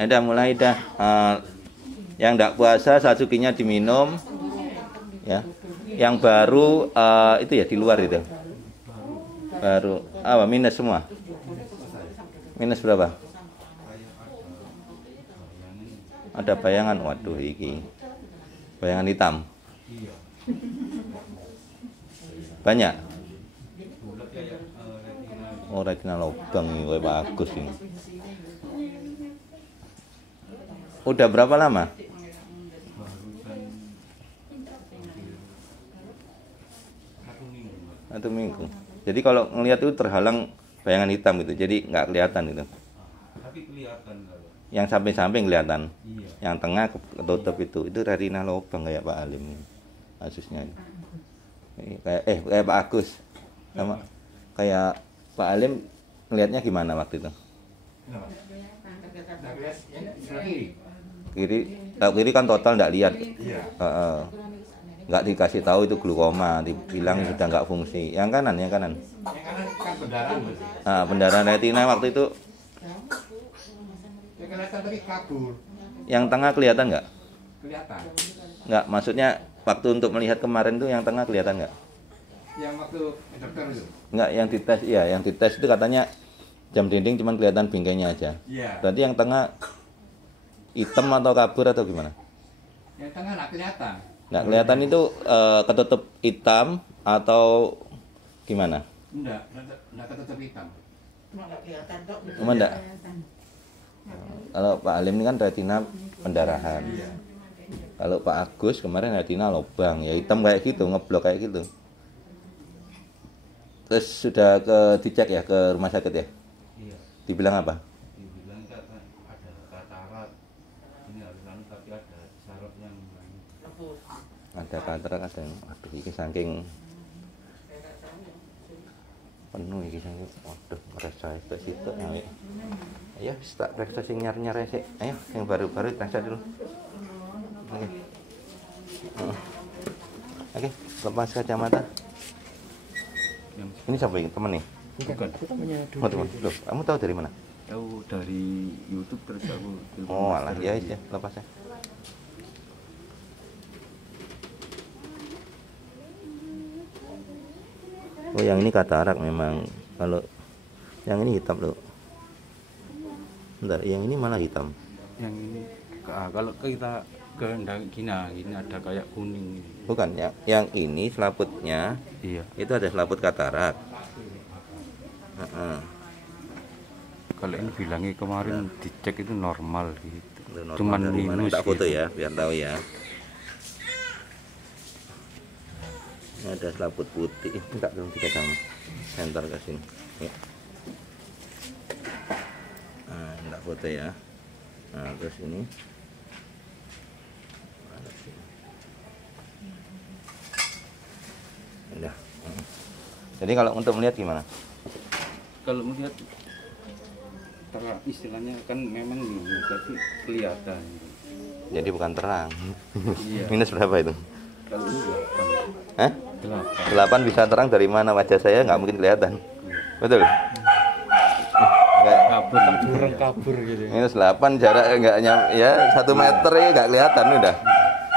Udah mulai dah. Yang tidak puasa satsukinya diminum. Ya. Yang baru itu ya di luar itu. Baru apa minus semua? Minus berapa? Ada bayangan. Waduh iki. Bayangan hitam. Banyak. Oh, retina lubang ini bagus ini. Udah berapa lama? Satu minggu. Jadi kalau ngelihat itu terhalang bayangan hitam gitu. Jadi nggak kelihatan gitu. Tapi kelihatan kalau. Yang samping-samping kelihatan. Iya. Yang tengah ketutup itu. Itu retina lubang kayak Pak Alim. Kasusnya. Kayak Pak Agus. Sama kayak Pak Alim ngelihatnya gimana waktu itu? Kiri kan total nggak lihat. Nggak dikasih tahu itu glaukoma, dibilang sudah nggak fungsi. Yang kanan. Yang kanan kan pendarahan. Pendarahan retina waktu itu. Yang kelihatan tapi kabur. Yang tengah kelihatan nggak? Kelihatan. Nggak, maksudnya waktu untuk melihat kemarin tuh yang tengah kelihatan nggak? Yang waktu dokter itu. Nggak, yang dites, iya, yang dites itu katanya jam dinding cuma kelihatan bingkainya aja. Iya. Berarti yang tengah hitam atau kabur atau gimana? Yang tengah nggak kelihatan. Nggak kelihatan itu ketutup hitam atau gimana? Enggak ketutup hitam. Cuma enggak. Kalau Pak Alim ini kan retina pendarahan. Iya. Kalau Pak Agus kemarin retina lubang, ya hitam kayak gitu, ngeblok kayak gitu. Terus sudah dicek ya ke rumah sakit ya? Iya. Dibilang apa? Dibilang kan ada katarak. Ini harus anu tapi ada saraf yang Ada katarak, ada yang aduh ini saking penuh ini saking waduh merasa itu situ ya. Ayo tak periksa sing nyar sih. Ayo yang baru-baru periksa dulu. Oke. Oke, lepas kacamata. Ini siapa ini? Teman nih? Bukan. Oh, teman. Loh, kamu tahu dari mana? Tahu dari YouTube terus aku. Oh, alah, ya ya, lepas ya. Oh, yang ini katarak memang. Kalau yang ini hitam loh. Bentar, yang ini malah hitam. Yang ini kalau kita gini ada kayak kuning. Bukan, yang ini selaputnya. Iya. Itu ada selaput katarak. Kalau ini bilangnya kemarin dicek itu normal gitu. Normal Cuman dari mana? minus Tak foto gitu. ya, biar tahu ya. Ini ada selaput putih. Enggak, belum dipegang. Senter ke sini. Ya. Nah, enggak foto ya. Nah, terus ini. Udah. Jadi kalau untuk melihat gimana? Kalau melihat istilahnya kan memang minus tapi kelihatan. Jadi bukan terang. Iya. Minus berapa itu? Kalau ini 8. Hah? 8 bisa terang dari mana? Wajah saya nggak mungkin kelihatan. Betul? Kabur gitu. Minus 8 jarak nggak ya 1 meter ya nggak kelihatan udah.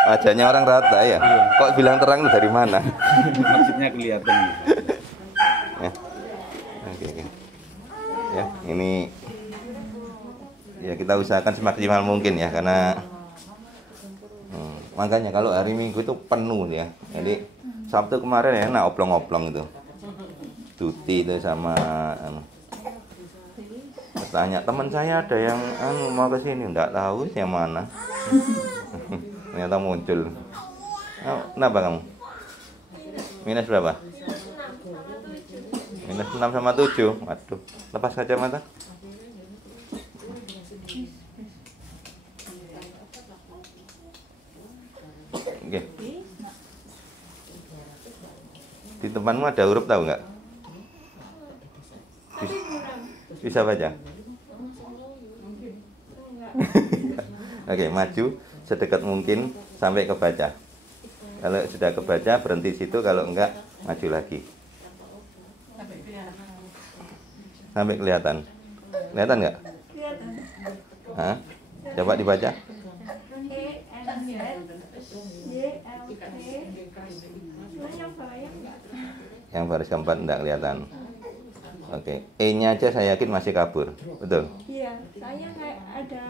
Wajahnya orang rata ya. Kok bilang terang itu dari mana? Maksudnya kelihatan. Ya. Oke. Ya, ini ya kita usahakan semaksimal mungkin ya karena makanya kalau hari Minggu itu penuh ya. Jadi Sabtu kemarin enak oplong-oplong itu. Tuti itu sama tanya teman saya ada yang mau ke sini enggak tahu yang mana. Ternyata muncul. Kenapa kamu? Minus berapa? Minus 6 sama 7. Waduh, lepas kacamata. Oke. Di depanmu ada huruf tahu nggak? Bisa baca? Oke, maju sedekat mungkin sampai kebaca. Kalau sudah kebaca berhenti situ, kalau enggak maju lagi. Sampai kelihatan. Kelihatan nggak? Hah? Coba dibaca. Yang baris keempat enggak kelihatan. Oke, E-nya aja saya yakin masih kabur, betul? Iya, saya kayak ada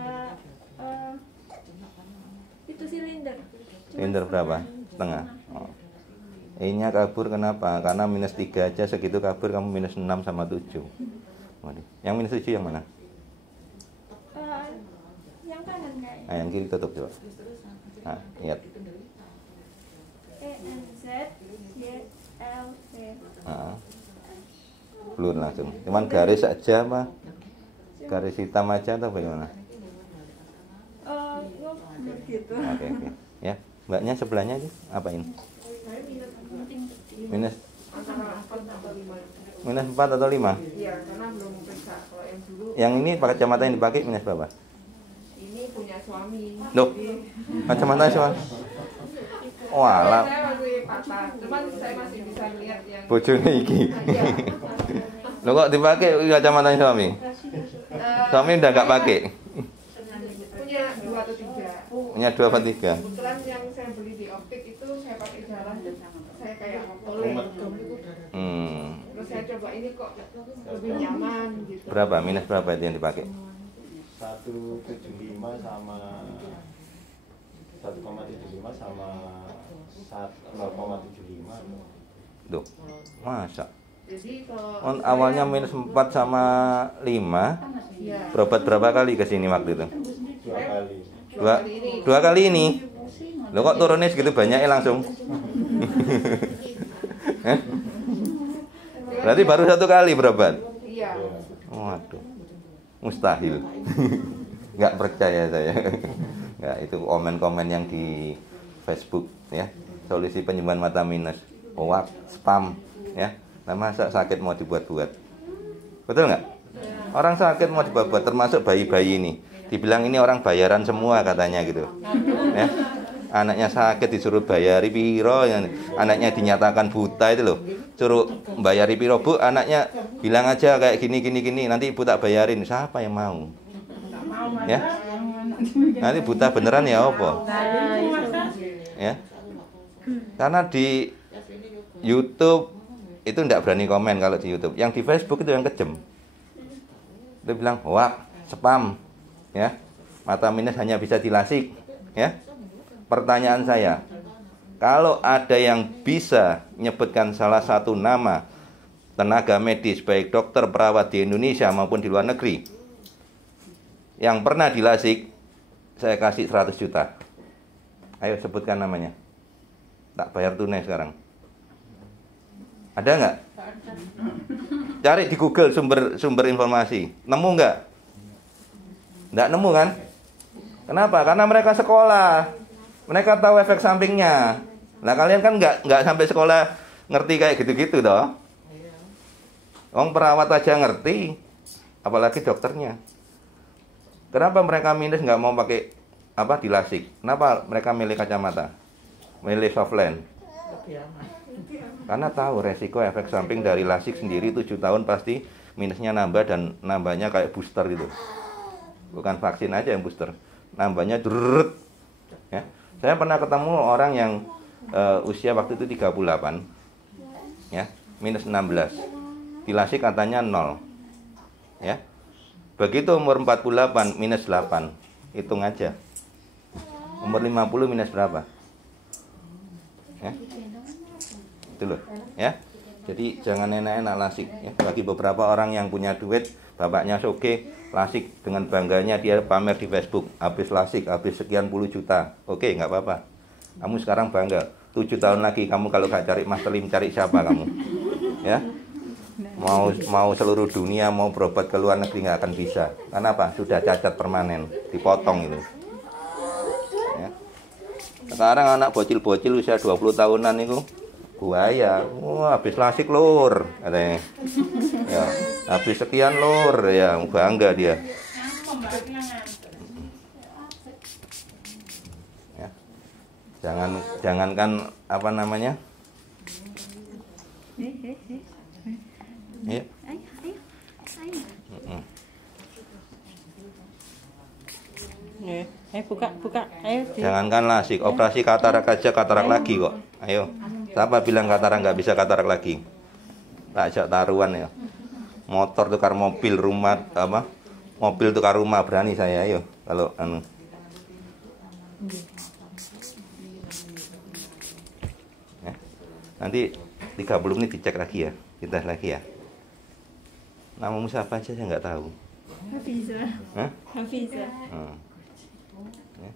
itu silinder. Silinder berapa? Setengah. Oh. E-nya kabur kenapa? Karena minus 3 aja segitu kabur, kamu minus 6 sama 7. Waduh. Yang minus 7 yang mana? Yang kanan kayak. Nah, yang kiri tutup coba. Nah, lihat. ENZYLC. Blur langsung. Cuman garis aja apa? Garis hitam aja atau bagaimana? Begitu. Oke. Ya, mbaknya sebelahnya itu apain? Minus 4 atau 5? Iya, karena belum periksa. Kalau yang dulu Yang ini pakai kacamata yang dipakai minus berapa? ini punya suami. Loh, kacamata suami. Walah, Saya masih patah, cuman saya masih bisa lihat yang bojone iki. Iya. Lo kok dipakai kacamata suami? Suami udah nggak pakai. punya 2 atau 3. Punya 2 atau 3. Kebetulan yang saya beli di optik itu saya pakai jarang, saya kayak oleh. Terus saya coba ini kok lebih nyaman gitu. Berapa? Minus berapa itu yang dipakai? 1,75 sama 0,75. Tuh, masa? Jadi kalau Awalnya minus 4 sama 5. ya, Berobat berapa kali ke sini waktu itu? 2 kali. Dua kali ini. Lo kok turunnya segitu banyaknya langsung? Hah? Berarti baru 1 kali berobat? iya. Waduh, mustahil. Nggak percaya saya. Nggak, itu komen-komen yang di Facebook ya. Solusi penyembuhan mata minus, hoax, spam ya. Nah, masa sakit mau dibuat-buat? Betul nggak? Orang sakit mau dibuat-buat, termasuk bayi-bayi ini. Dibilang ini orang bayaran semua katanya gitu. Ya. Anaknya sakit disuruh bayari piro, yang anaknya dinyatakan buta itu loh. Suruh bayari piro, Bu, anaknya bilang aja kayak gini nanti ibu tak bayarin. Siapa yang mau? Ya. Nanti buta beneran ya apa? Ya. Karena di YouTube itu enggak berani komen kalau di YouTube. Yang di Facebook itu yang kejam. Dia bilang, "Hoax, spam." Ya. Mata minus hanya bisa dilasik, ya. Pertanyaan saya, kalau ada yang bisa menyebutkan salah satu nama tenaga medis baik dokter perawat di Indonesia maupun di luar negeri yang pernah dilasik, saya kasih 100 juta. Ayo sebutkan namanya. Tak bayar tunai sekarang. Ada nggak? Cari di Google sumber informasi. Nemu nggak? Nggak nemu kan? Kenapa? Karena mereka sekolah. Mereka tahu efek sampingnya. Nah, kalian kan nggak sampai sekolah ngerti kayak gitu-gitu toh. Wong perawat aja ngerti, apalagi dokternya. Kenapa mereka minus nggak mau pakai dilasik? Kenapa mereka milih kacamata? Milih softland? Karena tahu resiko efek samping dari lasik sendiri 7 tahun pasti minusnya nambah, dan nambahnya kayak booster gitu. Bukan vaksin aja yang booster. Nambahnya drrrrt. Ya. Saya pernah ketemu orang yang usia waktu itu 38. Ya, minus 16. Dilasik katanya 0. Ya. Begitu umur 48 minus 8. Hitung aja. Umur 50 minus berapa? Ya. Itu loh, ya. Jadi jangan enak-enak lasik ya. Bagi beberapa orang yang punya duit, bapaknya soge, lasik dengan bangganya dia pamer di Facebook, habis lasik, habis sekian puluh juta. Oke, nggak apa-apa. Kamu sekarang bangga. 7 tahun lagi kamu kalau nggak cari Mas Telim, cari siapa kamu? Ya. Mau seluruh dunia, mau berobat ke luar negeri nggak akan bisa. Karena apa? Sudah cacat permanen, dipotong itu. Ya. Sekarang anak bocil-bocil usia 20 tahunan itu buaya, habis lasik lur katanya. Ya, habis sekian lur, ya bangga dia. Ya. Jangankan apa namanya? Ya. Buka. Ayo. Jangankan lasik, operasi katarak aja katarak lagi kok. Ayo. Siapa bilang katarak nggak bisa katarak lagi? Tak ajak taruhan ya. Motor tukar mobil, rumah apa? Mobil tukar rumah, berani saya. Ayo. Kalau anu. Ya. Nanti 30 menit dicek lagi ya. Kita lagi ya. Namamu siapa aja saya nggak tahu. Hafiza. Hah? Hafiza. Ya.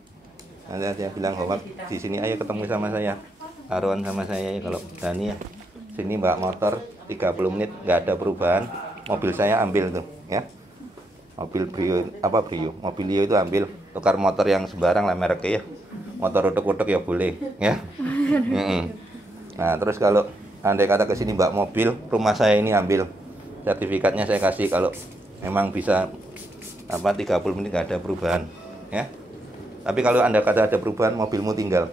Nanti dia bilang hoak di sini, ayo ketemu sama saya, taruhan sama saya ya. Kalau Dani ya sini bawa motor 30 menit nggak ada perubahan, mobil saya ambil tuh ya, mobil Brio Mobilio itu ambil, tukar motor yang sembarang lah mereknya ya, motor utek-utek ya boleh ya. Nah terus kalau andai kata kesini mbak mobil rumah saya ini ambil, sertifikatnya saya kasih kalau memang bisa 30 menit nggak ada perubahan ya. Tapi kalau anda kata ada perubahan, mobilmu tinggal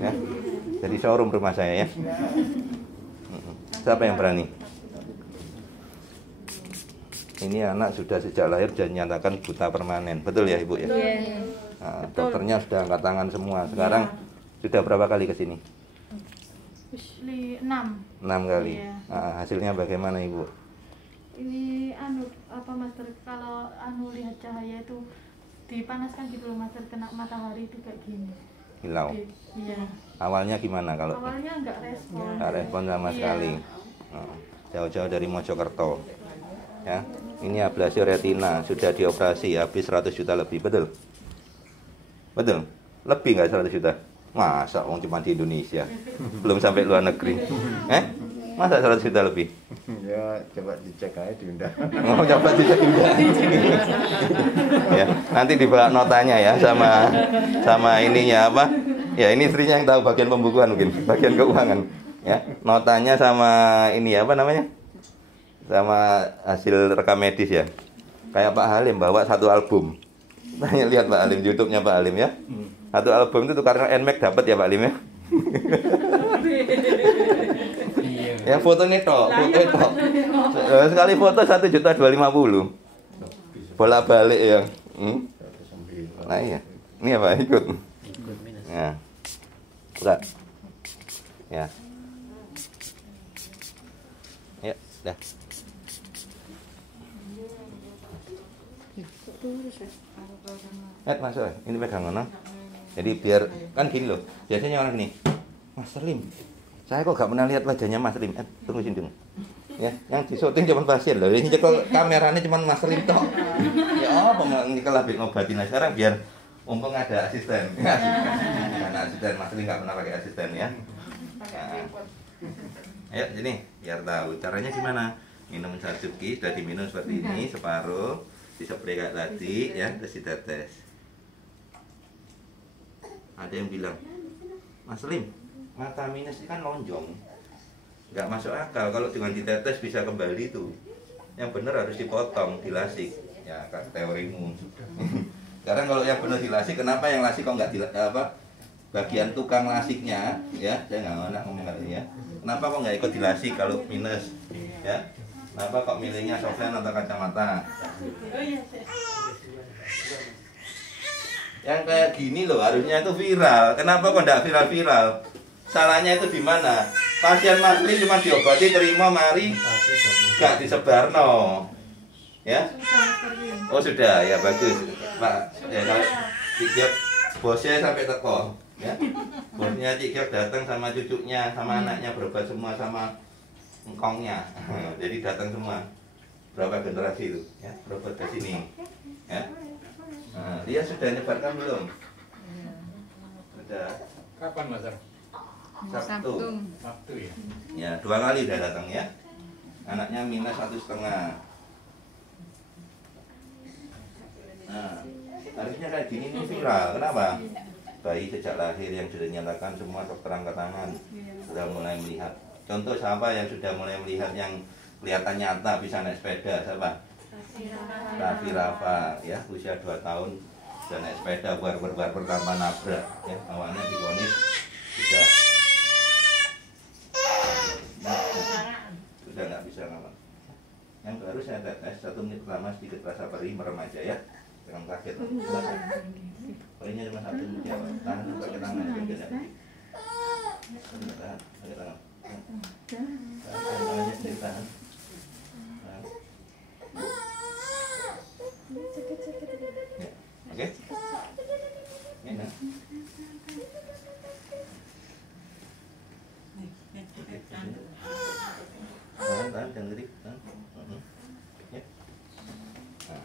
ya. Jadi showroom rumah saya ya. Siapa yang berani? Ini anak sudah sejak lahir dan dinyatakan buta permanen, betul ya ibu ya? Nah, dokternya sudah angkat tangan semua. Sekarang sudah berapa kali ke sini? 6 kali. Iya. Nah, hasilnya bagaimana ibu? Ini master, kalau lihat cahaya itu dipanaskan gitu loh master, kena matahari itu kayak gini. Hilau. Iya. Awalnya gimana kalau? Awalnya nggak respon. Nggak respon sama sekali. Nah, jauh-jauh dari Mojokerto. Ya, ini ablasi retina sudah dioperasi habis 100 juta lebih, betul? Betul? Lebih nggak 100 juta? Masa cuma di Indonesia, belum sampai luar negeri. Masa 100 juta lebih? Ya coba dicek aja diundang. Oh, coba dicek diundang. Ya, nanti dibawa notanya ya sama ininya apa? Ya ini istrinya yang tahu bagian pembukuan mungkin, bagian keuangan. Ya, notanya sama ini apa namanya? Sama hasil rekam medis ya. Kayak Pak Halim bawa satu album. Tanya lihat Pak Halim, YouTube-nya Pak Halim ya. Satu album itu karena NMAX dapat ya Pak Halim ya. Ya fotonya toh, sekali foto 1.250.000. Bolak-balik ya. Nah iya. Ini apa ikut? Ya. Enggak. Ya. Ya, dah. Masuk. Ini pegang mana? Jadi biar kan gini loh. Biasanya orang gini, Mas Lim, saya kok gak pernah lihat wajahnya Mas Lim. Tunggu sini dong. Ya, yang di syuting cuma pasien loh. Ini kalau kameranya cuma Mas Lim toh. Ya apa nyekel habis ngobatin. Nah, sekarang biar mumpung ada asisten. Karena asisten Mas Lim gak pernah pakai asisten ya. Ayo sini biar tahu caranya gimana. Minum Satsuki sudah diminum seperti ini separuh, disepray kayak tadi ya, terus ditetes. Ada yang bilang, Mas Lim, mata minus ini kan lonjong, nggak masuk akal kalau dengan ditetes bisa kembali tuh. Yang benar harus dipotong, dilasik. Ya kan teorimu. Sekarang kalau yang benar dilasik, kenapa yang lasik kok nggak bagian tukang lasiknya ya? Saya nggak ngomong kali ya. Kenapa kok nggak ikut dilasik kalau minus? Ya. Kenapa kok milihnya softline atau kacamata? Yang kayak gini loh harusnya itu viral. Kenapa kok nggak viral-viral? Salahnya itu di mana? Pasien Mas Lim cuma diobati, terima, mari, gak disebarno. Ya? Oh sudah, ya bagus, Pak. Ya kalau Cikyok bosnya sampai teko, ya. Bosnya Cikyok datang sama cucunya, sama anaknya berobat semua sama engkongnya. Jadi datang semua. Berapa generasi itu? Ya, berobat ke sini. Ya. Nah, dia sudah nyebarkan belum? Sudah. Kapan Mas? Sabtu. Sabtu ya. Ya 2 kali udah datang ya. Anaknya minus 1,5. Nah, harusnya kayak gini nih viral. Kenapa? Bayi sejak lahir yang sudah dinyatakan semua dokter angkat tangan sudah mulai melihat. Contoh siapa yang sudah mulai melihat yang kelihatan nyata bisa naik sepeda? Siapa? Raffi Rafa ya, usia 2 tahun sudah naik sepeda barbar pertama nabrak ya, awalnya divonis sudah nggak bisa ngelawan. Yang baru saya tetes 1 menit pertama sedikit rasa perih merem aja ya. Jangan kaget. Palingnya cuma satu ya, tahan pakai tangan aja. Tahan, pakai tangan. Tangannya sendiri tahan. Oke? Enak. Tahan, jangan gerik. Tahan. Ya. Nah.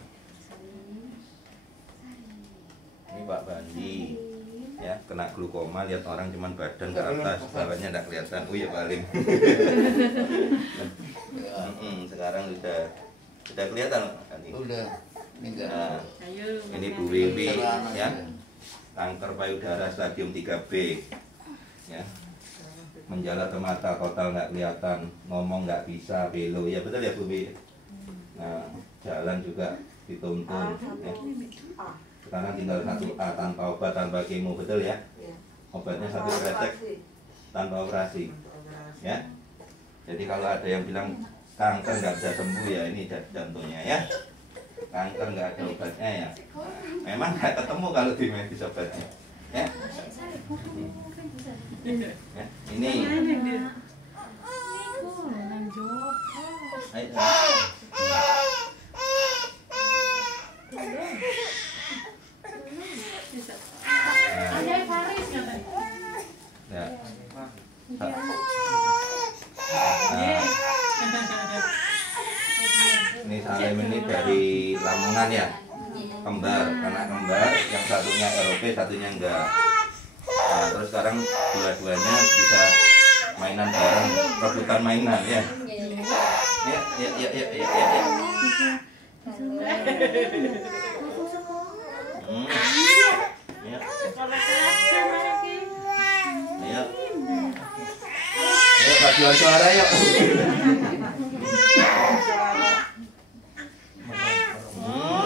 Ini Pak Bandi, ya kena glukoma, lihat orang cuman badan ke atas, bawahnya tidak kelihatan. Oh ya paling. Sekarang sudah kelihatan kan? Udah. Nah, ini Bu Wiwi, ya kanker payudara stadium 3B, ya menjalar ke mata, total nggak kelihatan, ngomong nggak bisa, belo, ya betul ya Bu Wiwi. Nah, jalan juga dituntun, ya. Sekarang tinggal 1A tanpa obat, tanpa kemo, betul ya? Obatnya 1 resep tanpa operasi, ya. Jadi kalau ada yang bilang kanker nggak bisa sembuh, ya ini contohnya ya. Kanker nggak ada obatnya ya. Memang nggak ketemu kalau di medis obatnya, ya. Ya, ini. Ayo. Ya. Ini Salim ini dari Lamongan ya, kembar, anak kembar, yang satunya ROP, satunya enggak. Nah, terus sekarang dua-duanya bisa mainan bareng, rebutan mainan ya. Ya. Ya. Ayo. Ayo paduan suara yuk.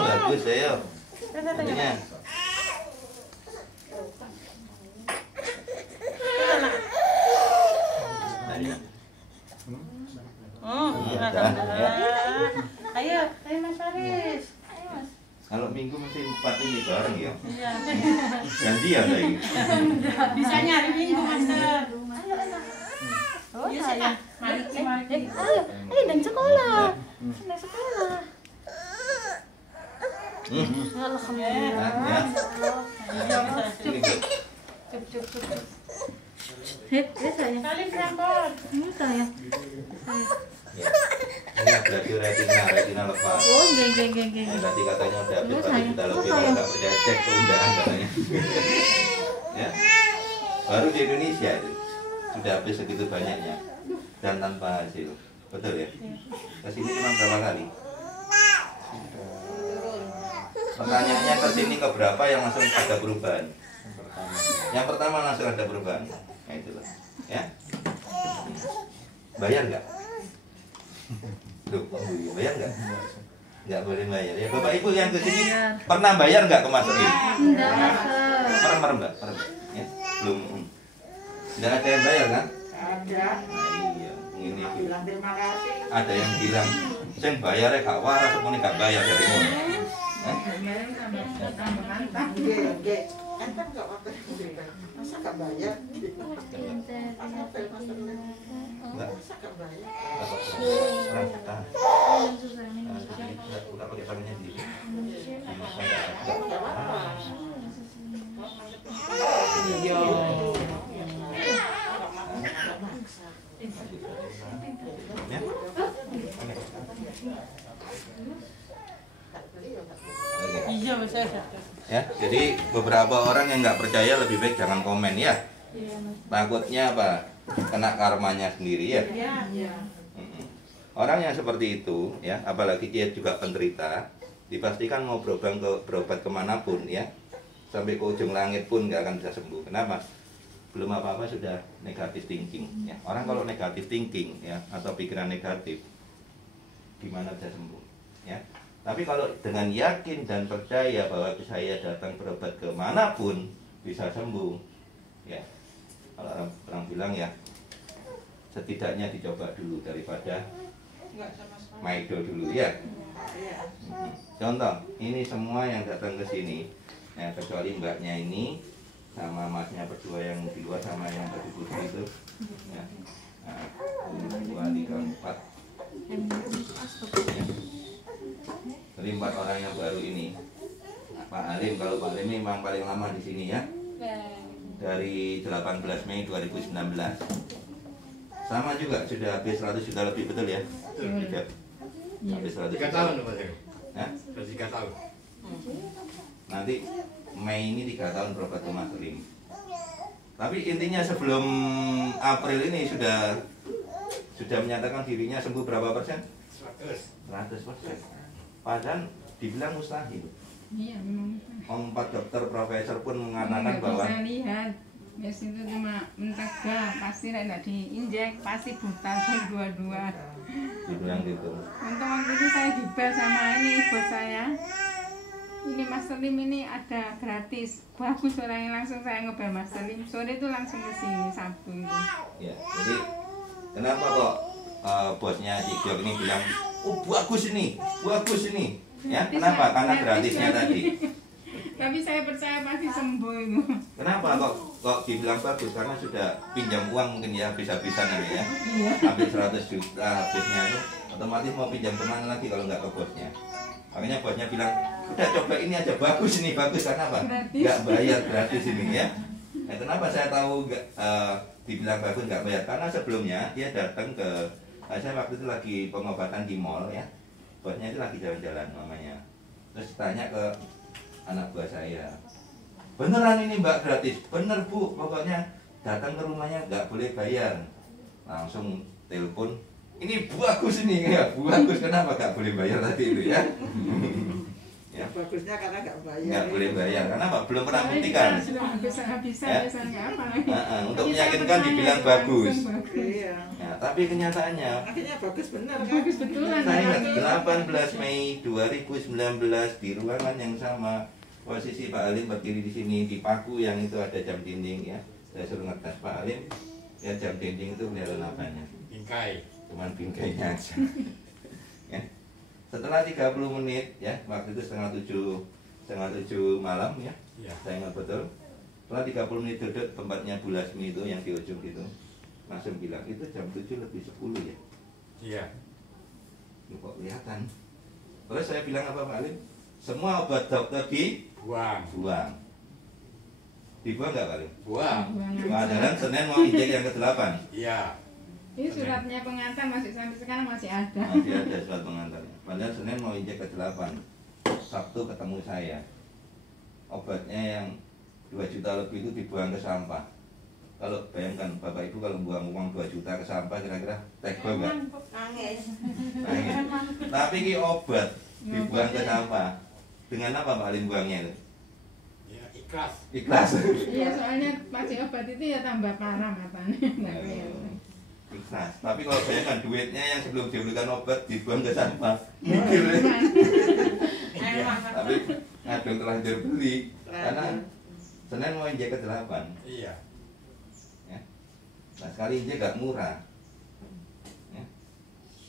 Bagus ya yuk. Ini. Ayo Mas Faris. Kalau minggu mesti 4 ini bareng ya. Iya. Gantian lagi. Bisa nyari minggu Master. Oh, Iya saya. mari. Ayo, dan sekolah. Dan sekolah. Alhamdulillah. Ya. Ini Cup. Hip, saya. Salim sampor. Ini saya. ya. Ini berarti retina lepas. Oh, geng. Nah, tadi katanya udah habis 1 Sayang. juta lebih, Sayang. kalau nggak percaya cek keundangan katanya. Ya, baru di Indonesia itu sudah habis segitu banyaknya dan tanpa hasil, betul ya? Kesini cuma berapa kali? Pertanyaannya kesini ke berapa yang langsung ada perubahan? Yang pertama langsung ada perubahan, nah itulah, ya. Bayar nggak? Loh, bayar nggak? Nggak boleh bayar. Ya Bapak Ibu yang kesini pernah bayar nggak ke Mas ini? Enggak Master. Merem Mbak, ya? Belum. Nggak ada yang bayar kan? Ada. Nah, iya, ini Bilang terima kasih. ada yang bilang, "Sing bayarnya gak waras, semuanya gak bayar dari mana?" Hah? Mantap. Nggih. Kan enggak waktu itu. Masa enggak bayar? Enggak. Masa enggak bayar? Orang kita. Buka pakai tangannya di. Iya. Ya. Oke. Iya Master. Ya, jadi beberapa orang yang nggak percaya lebih baik jangan komen ya. Takutnya apa? Kena karmanya sendiri ya. Iya. Mm-mm. Orang yang seperti itu ya, apalagi dia juga penderita, dipastikan mau berobat kemanapun ya, sampai ke ujung langit pun nggak akan bisa sembuh. Kenapa? Belum apa-apa sudah negatif thinking ya. Orang kalau negatif thinking ya, atau pikiran negatif, gimana bisa sembuh ya. Tapi kalau dengan yakin dan percaya bahwa saya datang berobat kemanapun bisa sembuh ya. Kalau orang bilang ya, setidaknya dicoba dulu daripada Enggak sama sekali. Maido dulu ya. Iya. Contoh, ini semua yang datang ke sini, ya kecuali mbaknya ini sama masnya berdua yang di luar sama yang tadi putih itu. Ya. Nah, 1, 2, 3, 4. Ya. Jadi 4 orang yang baru ini. Pak Alim, kalau Pak Alim memang paling lama di sini ya. Dari 18 Mei 2019. Sama juga sudah habis 100 juta lebih, betul ya? Betul. Habis 100 3 juta. tahun Mas Eko. Hah? Sudah 3 tahun. Nanti Mei ini 3 tahun berobat ke Mas Lim. Tapi intinya sebelum April ini sudah menyatakan dirinya sembuh berapa persen? 100. 100%. Padahal dibilang mustahil. Iya memang. 4 dokter profesor pun mengatakan Nggak bahwa bisa lihat. Bias itu cuma mentegak, pasti tidak diinjek, pasti buta dua-dua. dibilang gitu. Untuk waktu itu saya juga sama ini bos saya. Ini Mas Lim ini ada gratis. Bagus orangnya, langsung saya ngobrol Mas Lim. Sore itu langsung ke sini Sabtu itu. Ya, jadi kenapa kok bosnya Cikyok ini bilang, oh bagus ini. Ya, kenapa? Karena gratisnya tadi. Tapi saya percaya pasti sembuh itu. Kenapa kok dibilang bagus? Karena sudah pinjam uang mungkin ya habis-habisan ini ya. Iya. Hampir 100 juta habisnya itu, otomatis mau pinjam kemana lagi kalau nggak ke bosnya. Makanya bosnya bilang, udah coba ini aja, bagus karena apa? Gratis. Nggak bayar, gratis ini ya. Nah, kenapa saya tahu dibilang bagus nggak bayar? Karena sebelumnya dia datang ke saya waktu itu lagi pengobatan di mall ya. Bosnya itu lagi jalan-jalan mamanya. Terus tanya ke anak buah saya, beneran ini mbak gratis? Bener bu, pokoknya datang ke rumahnya nggak boleh bayar. Langsung telepon, ini bagus ini ya, bagus. Kenapa nggak boleh bayar tadi itu ya? Ya. Bagusnya karena nggak bayar. Nggak boleh bayar, karena apa? Belum pernah buktikan. Sudah habis-habisan, Ya. biasanya nggak apa lagi. Untuk Tapi saya meyakinkan percaya dibilang itu bagus. langsung bagus. Iya. Ya, tapi kenyataannya Akhirnya bagus benar kan? Bagus betulan. saya ingat Tapi- 18 Mei 2019 di ruangan yang sama, posisi Pak Alim berdiri di sini di paku yang itu ada jam dinding ya. Saya suruh ngetes Pak Alim, ya jam dinding itu kelihatan apanya? Bingkai. Cuman bingkainya aja. Ya. Setelah 30 menit ya, waktu itu setengah tujuh malam ya. Iya. Saya ingat betul. Setelah 30 menit duduk tempatnya Bu Lasmi itu yang di ujung itu, langsung bilang itu jam 7 lebih 10 ya. Iya. Loh, kok kelihatan. Terus saya bilang apa Pak Alim? Semua obat dokter Buang. dibuang. Dibuang nggak Pak Alim? Buang. Padahal Senin mau injek yang ke-8. Iya. Ini suratnya pengantar masih sampai sekarang masih ada. Masih ada surat pengantarnya. Padahal Senin mau injek ke-8. Sabtu ketemu saya. Obatnya yang 2 juta lebih itu dibuang ke sampah. Kalau bayangkan Bapak Ibu kalau buang uang 2 juta ke sampah kira-kira tega nggak? Nangis. Nangis. Tapi ini obat dibuang ke sampah. Dengan apa Pak Alim buangnya itu? Ya, ikhlas. Ikhlas. Iya soalnya pakai obat itu ya tambah parah matanya. Nggak kelihatan. Ikhlas. Tapi kalau bayangkan duitnya yang sebelum dibelikan obat dibuang ke sampah, mikir ya. Tapi ngadong terlanjur beli karena Senin mau injek ke-8. Iya. Ya. Nah sekali injek gak murah. Ya.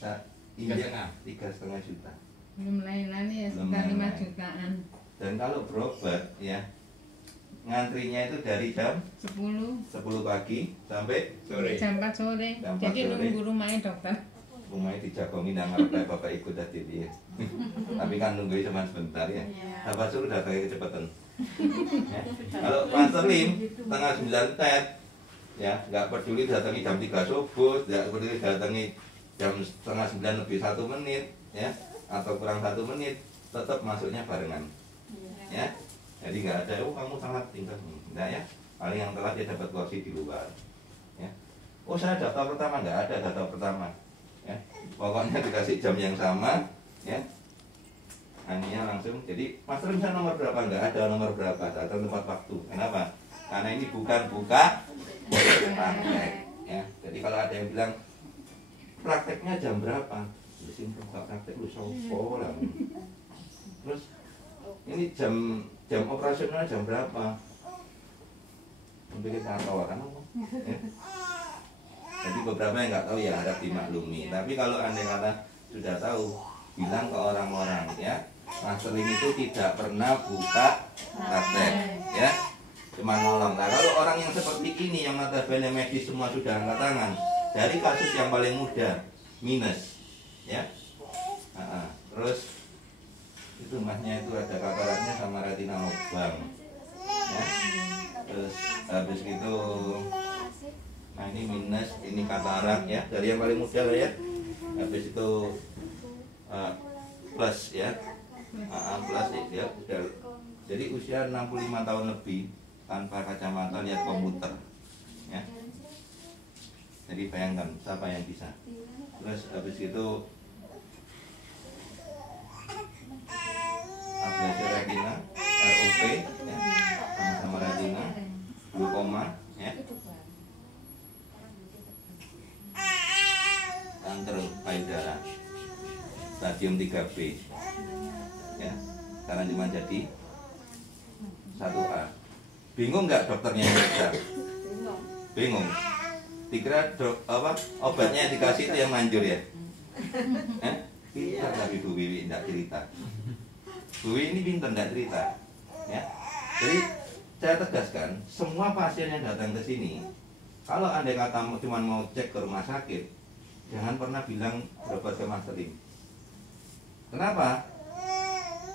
Nah, injek 3,5 juta. Belum lain-lain ya Belum sekitar 5 lain-lain. jutaan. Dan kalau berobat ya ngantrinya itu dari jam 10 10 pagi sampai Sore. jam 4 sore. Jam 4 Jadi sore. nunggu rumahnya dokter. rumahnya dijagongi nang ngarep Bapak ikut tadi dia. Tapi kan nunggu cuma sebentar ya. Bapak suruh datangnya kecepatan. Ya. Kalau Pastor Lim tengah 9 tet ya nggak peduli datangi jam 3 subuh, nggak peduli datangi jam setengah 9 lebih 1 menit ya atau kurang 1 menit, tetap masuknya barengan ya. Jadi nggak ada oh kamu telat tinggal enggak ya, paling yang telat dia dapat kursi di luar ya. Oh saya daftar pertama, nggak ada daftar pertama ya, pokoknya dikasih jam yang sama ya. Aninya langsung, jadi Master bisa nomor berapa? Nggak ada nomor berapa, datang tempat waktu. Kenapa? Karena ini bukan buka praktek ya. Jadi kalau ada yang bilang prakteknya jam berapa? Di sini buka praktek lu sopo lah. Terus ini jam operasional jam berapa? Untuk kita tahu kan ya. Jadi beberapa yang nggak tahu ya harap dimaklumi. Tapi kalau andai kata sudah tahu, bilang ke orang-orang ya, Mas Lim itu tidak pernah buka praktek ya, cuma nolong. Nah kalau orang yang seperti ini yang notabene medis semua sudah angkat tangan, dari kasus yang paling mudah minus ya. Terus itu masnya itu ada kataraknya sama retina lubang ya. Terus habis itu nah ini minus, ini katarak ya, dari yang paling mudah lah ya. Habis itu plus ya, plus ya udah. Jadi usia 65 tahun lebih tanpa kacamata lihat komputer ya. Jadi bayangkan siapa yang bisa. Terus habis itu ablasi retina, ROP ya, sama-sama retina, glaukoma ya, kanker payudara, stadium 3B ya, sekarang cuma jadi 1A. Bingung nggak dokternya yang periksa? Bingung. Dikira obatnya yang dikasih itu yang manjur ya? Pintar tapi Bu Wiwi tidak cerita. Bu Wiwi ini pintar tidak cerita ya. Jadi saya tegaskan, semua pasien yang datang ke sini, kalau andai kata cuma mau cek ke rumah sakit, jangan pernah bilang berobat ke Mas Lim. Kenapa?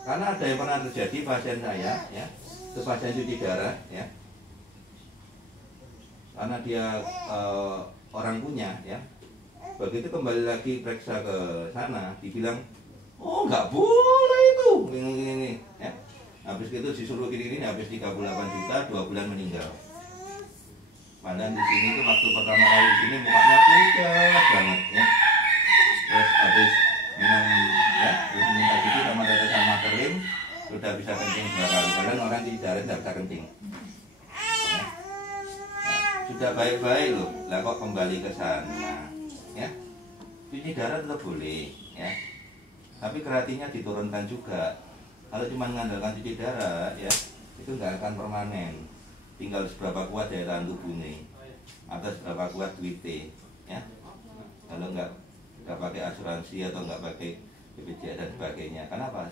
Karena ada yang pernah terjadi pasien saya ya, itu pasien cuci darah ya, karena dia orang punya ya, begitu kembali lagi periksa ke sana dibilang oh nggak boleh itu ini ya. Habis itu disuruh gini habis 38 juta 2 bulan meninggal. Padahal di sini tuh waktu pertama kali di sini mukanya pucat banget ya. Terus habis minum ya, terus minum tadi sama tetesan materin sudah bisa kencing 2 kali. Padahal orang di darah tidak bisa kencing. Ya. Nah, sudah baik-baik loh, lah kok kembali ke sana ya. Cuci darah tetap boleh ya, tapi kreatinnya diturunkan juga. Kalau cuma mengandalkan cuci darah ya, itu nggak akan permanen. Tinggal seberapa kuat daya tahan tubuhnya atau seberapa kuat duitnya ya. Kalau nggak pakai asuransi atau nggak pakai BPJS dan sebagainya. Kenapa?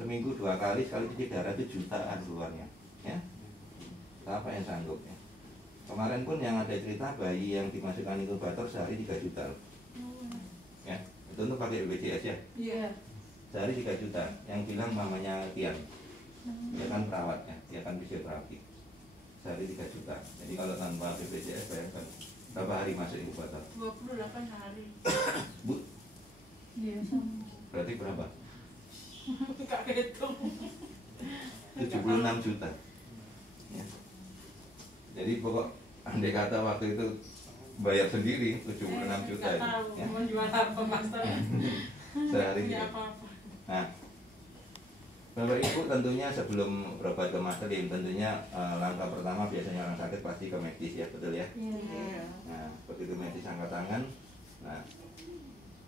Seminggu 2 kali, sekali cuci darah itu jutaan keluarnya ya. Siapa yang sanggup ya? Kemarin pun yang ada cerita bayi yang dimasukkan inkubator sehari 3 juta ya. Itu untuk pakai BPJS ya? Iya. Sehari 3 juta. Yang bilang mamanya Tian, dia kan perawatnya, dia kan fisioterapi. Sehari 3 juta. Jadi kalau tanpa BPJS bayangkan berapa hari masuk inkubator? 28 hari. Bu? Iya. Berarti berapa? Gak kehitung. 76 juta ya. Jadi pokok andai kata waktu itu bayar sendiri 76 juta ya. Mau jual apa master? Sehari Ya ya. apa-apa. Nah, Bapak Ibu tentunya sebelum berobat ke Mas Lim, tentunya langkah pertama biasanya orang sakit pasti ke medis ya, betul ya? Iya. Nah, begitu medis angkat tangan, nah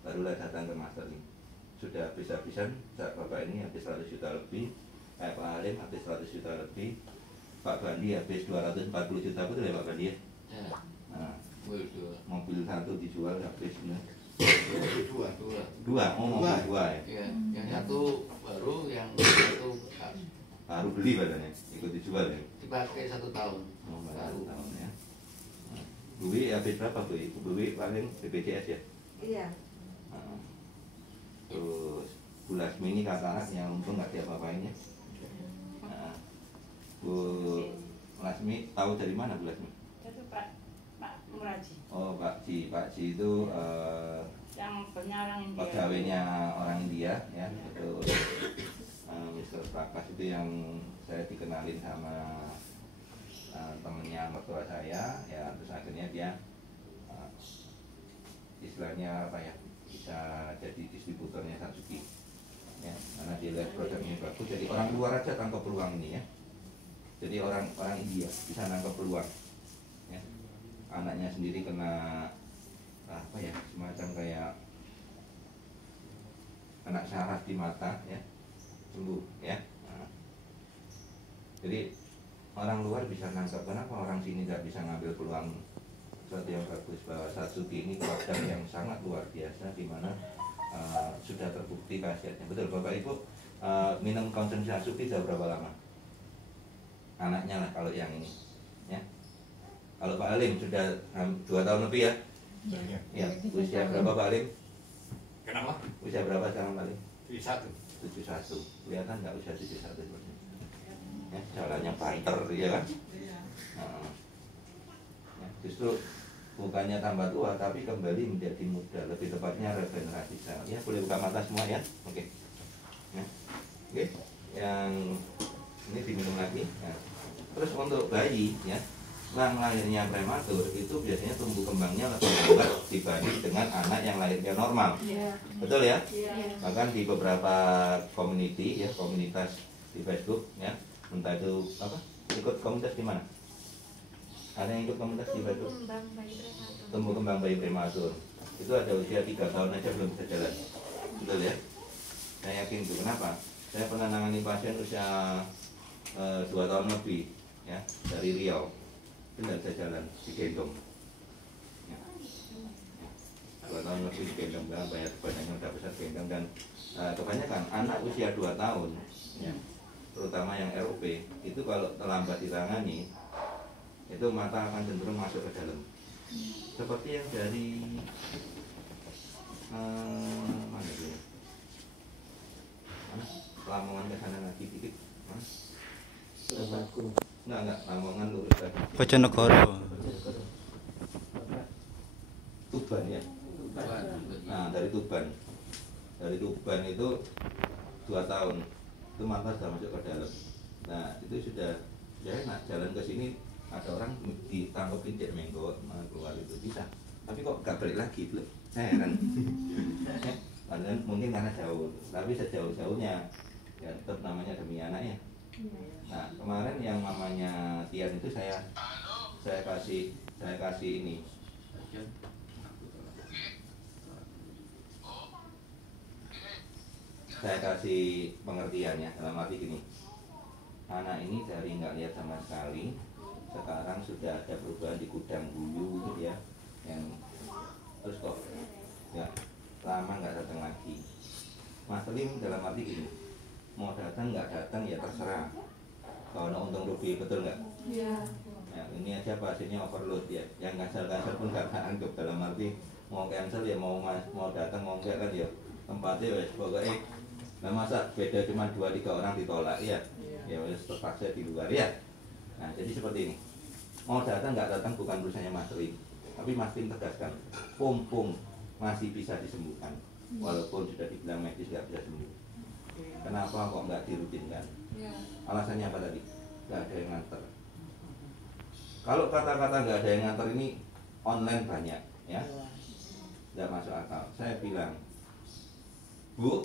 barulah datang ke Mas Lim. Sudah habis-habisan, Bapak ini habis 100 juta lebih, Pak Halim habis 100 juta lebih, Pak Bandi habis 240 juta, betul ya Pak Bandi ya? Nah, mobil satu dijual habis dua, mobil dua ya? Iya, yang satu baru, yang satu Baru beli badannya, ikut dijual ya? dipakai 1 tahun. Oh, baru tahun ya. Nah, Bu Wi habis berapa Bu Wi? Bu Wi paling BPJS ya? Iya. Nah, terus Bu Lasmi ini katarak yang untung nggak diapa-apain ya. Nah, Bu Lasmi tahu dari mana Bu Lasmi? Itu Pak Muraji Oh Pak Ji itu yang penyarang India. pegawainya orang India ya, itu Mr. Prakas itu yang saya dikenalin sama temennya mertua saya ya, terus akhirnya dia istilahnya apa ya, bisa jadi distributornya Satsuki ya, karena dia lihat produknya bagus. Jadi orang luar aja tangkap peluang ini ya, jadi orang India bisa nangkap peluang ya. Anaknya sendiri kena apa ya, semacam kayak kena syaraf di mata ya, sembuh ya. Nah, jadi orang luar bisa nangkap, kenapa orang sini tidak bisa ngambil peluang sesuatu yang bagus, bahwa Satsuki ini produk yang sangat luar biasa, di mana sudah terbukti khasiatnya. Betul Bapak Ibu, minum konsumsi asupi sudah berapa lama? Anaknya lah kalau yang ini, ya. Kalau Pak Alim sudah 2 tahun lebih ya? Ya. Usia berapa Pak Alim? Kenapa? Usia berapa sekarang Pak Alim? 71. 71. Kelihatan nggak usia 71 seperti ini? Ya, jalannya banter ya kan? Nah, ya, justru bukannya tambah tua tapi kembali menjadi muda, lebih tepatnya regenerasi sel. Ya, boleh buka mata semua ya. Oke. Ya. Oke. Yang ini diminum lagi. Ya. Terus untuk bayi ya, yang lahirnya prematur itu biasanya tumbuh kembangnya lebih lambat dibanding dengan anak yang lahirnya normal. Betul ya? Bahkan di beberapa community ya, komunitas di Facebook ya, entah itu apa? Ikut komunitas di mana? Ada yang ikut komunitas di Facebook? Tumbuh kembang bayi prematur. Itu ada usia 3 tahun aja belum bisa jalan. Betul ya? Saya yakin itu. Kenapa? Saya pernah nangani pasien usia 2 tahun lebih ya, dari Riau. Itu nggak bisa jalan, digendong. Ya. 2 tahun lebih digendong, banyak badannya udah besar gendong. Dan kebanyakan anak usia 2 tahun ya, terutama yang ROP itu kalau terlambat ditangani itu mata akan cenderung masuk ke dalam, seperti yang dari mana itu ya? Lamongan ke sana lagi dikit, enggak, Lamongan lurus lagi. Bojonegoro. Tuban ya. Nah dari Tuban itu 2 tahun itu mata sudah masuk ke dalam. Nah itu sudah enak jalan ke sini, ada orang ditangkepin cek menggo keluar itu bisa, tapi kok gak balik lagi loh, saya heran. Padahal mungkin karena jauh, tapi sejauh-jauhnya ya tetap namanya demi anaknya. Nah kemarin yang namanya Tian itu saya kasih ini. Saya kasih pengertiannya dalam arti gini, anak ini dari nggak lihat sama sekali, sekarang sudah ada perubahan di gudang bulu gitu ya, yang terus kok ya lama nggak datang lagi. Mas Lim dalam arti gini, mau datang nggak datang ya terserah, kalau untung rugi, betul nggak? Iya. Ya, ini aja pasiennya overload ya, yang cancel pun nggak anggap, dalam arti mau cancel ya mau datang mau enggak kan ya tempatnya wes pokoknya. Nah masa beda cuma 2-3 orang ditolak ya, ya wes terpaksa di luar ya. Nah jadi seperti ini, mau datang nggak datang bukan urusannya Mas Lim, tapi Mas Lim tegaskan, pumpung masih bisa disembuhkan, walaupun sudah dibilang medis nggak bisa sembuh. Kenapa kok nggak dirutinkan? Alasannya apa tadi? Nggak ada yang nganter. Kalau kata-kata nggak ada yang nganter ini online banyak ya, nggak masuk akal. Saya bilang, Bu,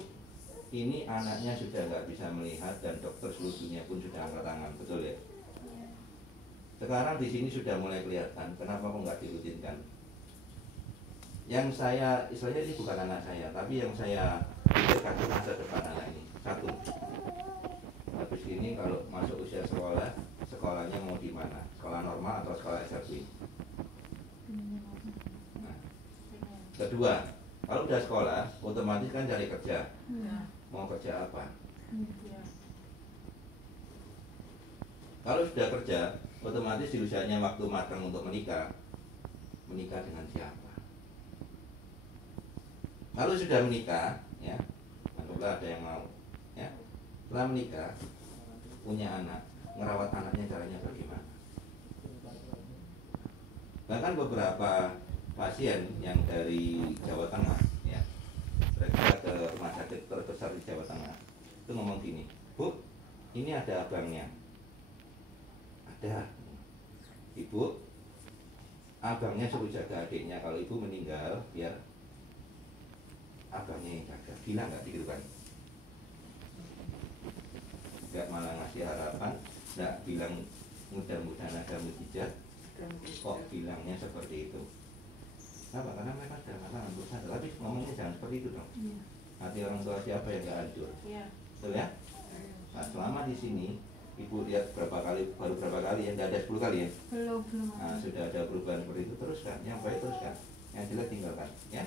ini anaknya sudah nggak bisa melihat dan dokter seluruh dunia pun sudah angkat tangan, betul ya? Sekarang di sini sudah mulai kelihatan, kenapa kok nggak dirutinkan? Yang saya, istilahnya ini bukan anak saya, tapi yang saya pikirkan itu masa depan anak ini. Satu, habis ini kalau masuk usia sekolah, sekolahnya mau di mana? Sekolah normal atau sekolah SRP? Nah. Kedua, kalau udah sekolah, otomatis kan cari kerja. Mau kerja apa? Kalau sudah kerja, otomatis di usianya waktu matang untuk menikah dengan siapa? Kalau sudah menikah, ya, anggaplah ada yang mau, ya, setelah menikah, punya anak, ngerawat anaknya caranya bagaimana? Bahkan beberapa pasien yang dari Jawa Tengah, ya, mereka ke rumah sakit terbesar di Jawa Tengah, itu ngomong gini, Bu, ini ada abangnya. Ada, Ibu, abangnya suruh jaga adiknya, kalau ibu meninggal, biar abangnya yang jaga. Gila nggak gitu kan? Nggak malah ngasih harapan, nggak bilang mudah-mudahan ada mujizat, kok bilangnya seperti itu. Kenapa? Karena mereka sudah mengatakan berusaha, tapi ngomongnya jangan seperti itu dong. Hati orang tua siapa yang nggak hancur? Betul ya? Nah, selama di sini Ibu lihat baru berapa kali ya? Nggak ada 10 kali ya? Belum. Nah, sudah ada perubahan seperti itu, teruskan. Yang baik teruskan, yang jelek tinggalkan, ya.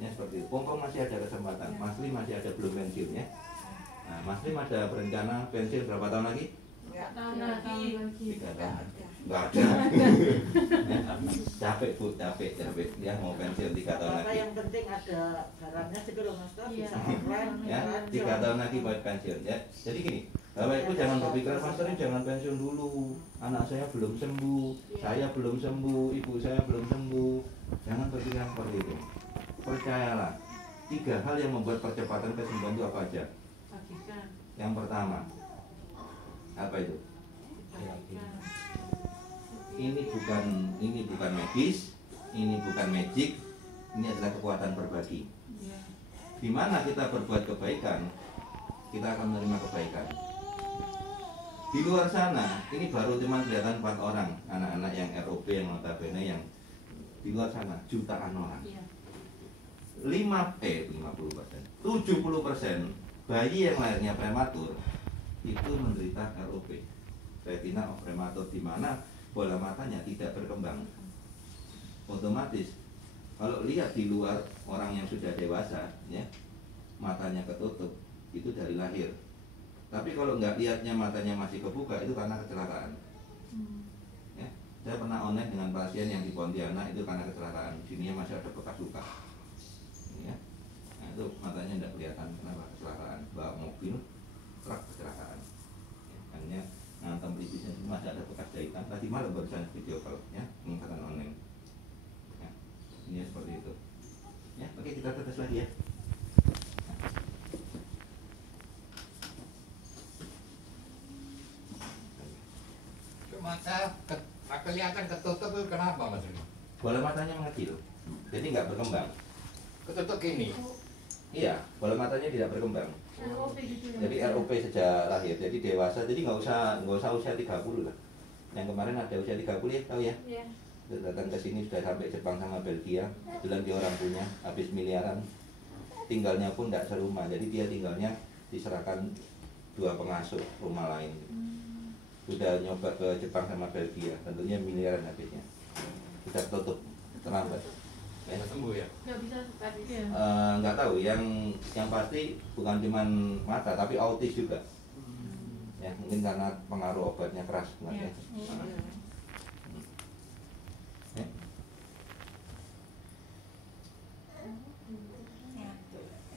Ya seperti itu. Pongkong masih ada kesempatan. Mas Lim masih ada belum pensiun ya. Nah, Mas Lim ada berencana pensiun berapa tahun lagi? 3 tahun lagi. 3 tahun. Enggak ada. Capek Bu, capek. Dia mau pensiun 3 tahun Karena lagi. yang penting ada barangnya juga loh Mas, Iya. bisa online. Ya, 3 tahun lagi buat pensiun ya. Jadi gini, Bapak Ibu jangan berpikir Mas Lim jangan pensiun dulu. Anak saya belum sembuh, saya belum sembuh, ibu saya belum sembuh. Jangan berpikiran seperti itu. Percayalah, 3 hal yang membuat percepatan kesembuhan itu apa aja? Yang pertama, apa itu? Ini bukan medis, ini bukan magic, ini adalah kekuatan berbagi. Di mana kita berbuat kebaikan, kita akan menerima kebaikan. Di luar sana, ini baru cuma kelihatan 4 orang, anak-anak yang ROP yang notabene yang di luar sana jutaan orang. 50%, 70% bayi yang lahirnya prematur itu menderita ROP, retina prematur, di mana bola matanya tidak berkembang. Otomatis kalau lihat di luar orang yang sudah dewasa, ya matanya ketutup itu dari lahir. Tapi kalau nggak lihatnya matanya masih kebuka itu karena kecelakaan. Ya, saya pernah online dengan pasien yang di Pontianak itu karena kecelakaan. Sininya masih ada bekas luka. Ya. Nah, itu matanya tidak kelihatan kenapa kecelakaan, bawa mobil truk kecelakaan. Ya, hanya ngantem pelipisnya masih ada bekas jahitan. Tadi malam barusan video call ya, mengatakan online. Ya, ini seperti itu. Ya, oke kita tetes lagi ya. Mata kelihatan ketutup itu kenapa Mas? Bola matanya mengecil, jadi nggak berkembang. Ketutup gini. Iya, bola matanya tidak berkembang. ROP gitu ya. Jadi ROP sejak lahir, jadi dewasa, jadi nggak usah usia 30 lah. Yang kemarin ada usia 30 ya, tahu ya? Iya. Datang ke sini sudah sampai Jepang sama Belgia, bilang dia orang punya, habis miliaran, tinggalnya pun tidak serumah, jadi dia tinggalnya diserahkan 2 pengasuh rumah lain. Sudah nyoba ke Jepang sama Belgia, tentunya miliaran habisnya. Sudah tutup, terlambat. Ya. Sembuh ya? Nggak bisa tadi ya. Nggak tahu, yang pasti bukan cuma mata, tapi autis juga. Ya, mungkin karena pengaruh obatnya keras, ya. Ya.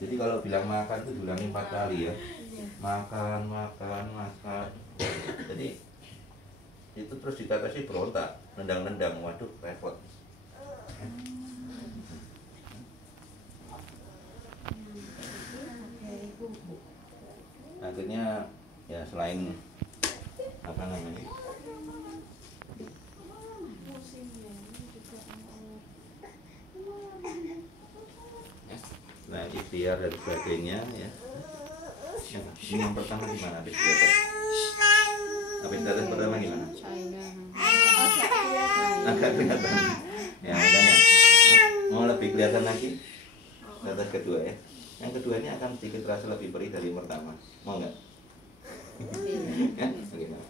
Jadi kalau bilang makan itu diulangi 4 kali ya. Makan. Jadi itu terus ditatasi berontak, nendang-nendang, waduh repot. Akhirnya ya selain apa namanya? Nah, ikhtiar dan sebagainya ya. Ini yang pertama gimana habis di atas? Habis di atas pertama gimana? Agak kelihatan. Ya makanya mau lebih kelihatan lagi di atas kedua ya. Yang kedua ini akan sedikit terasa lebih perih dari yang pertama. Mau nggak? Ya, bagaimana?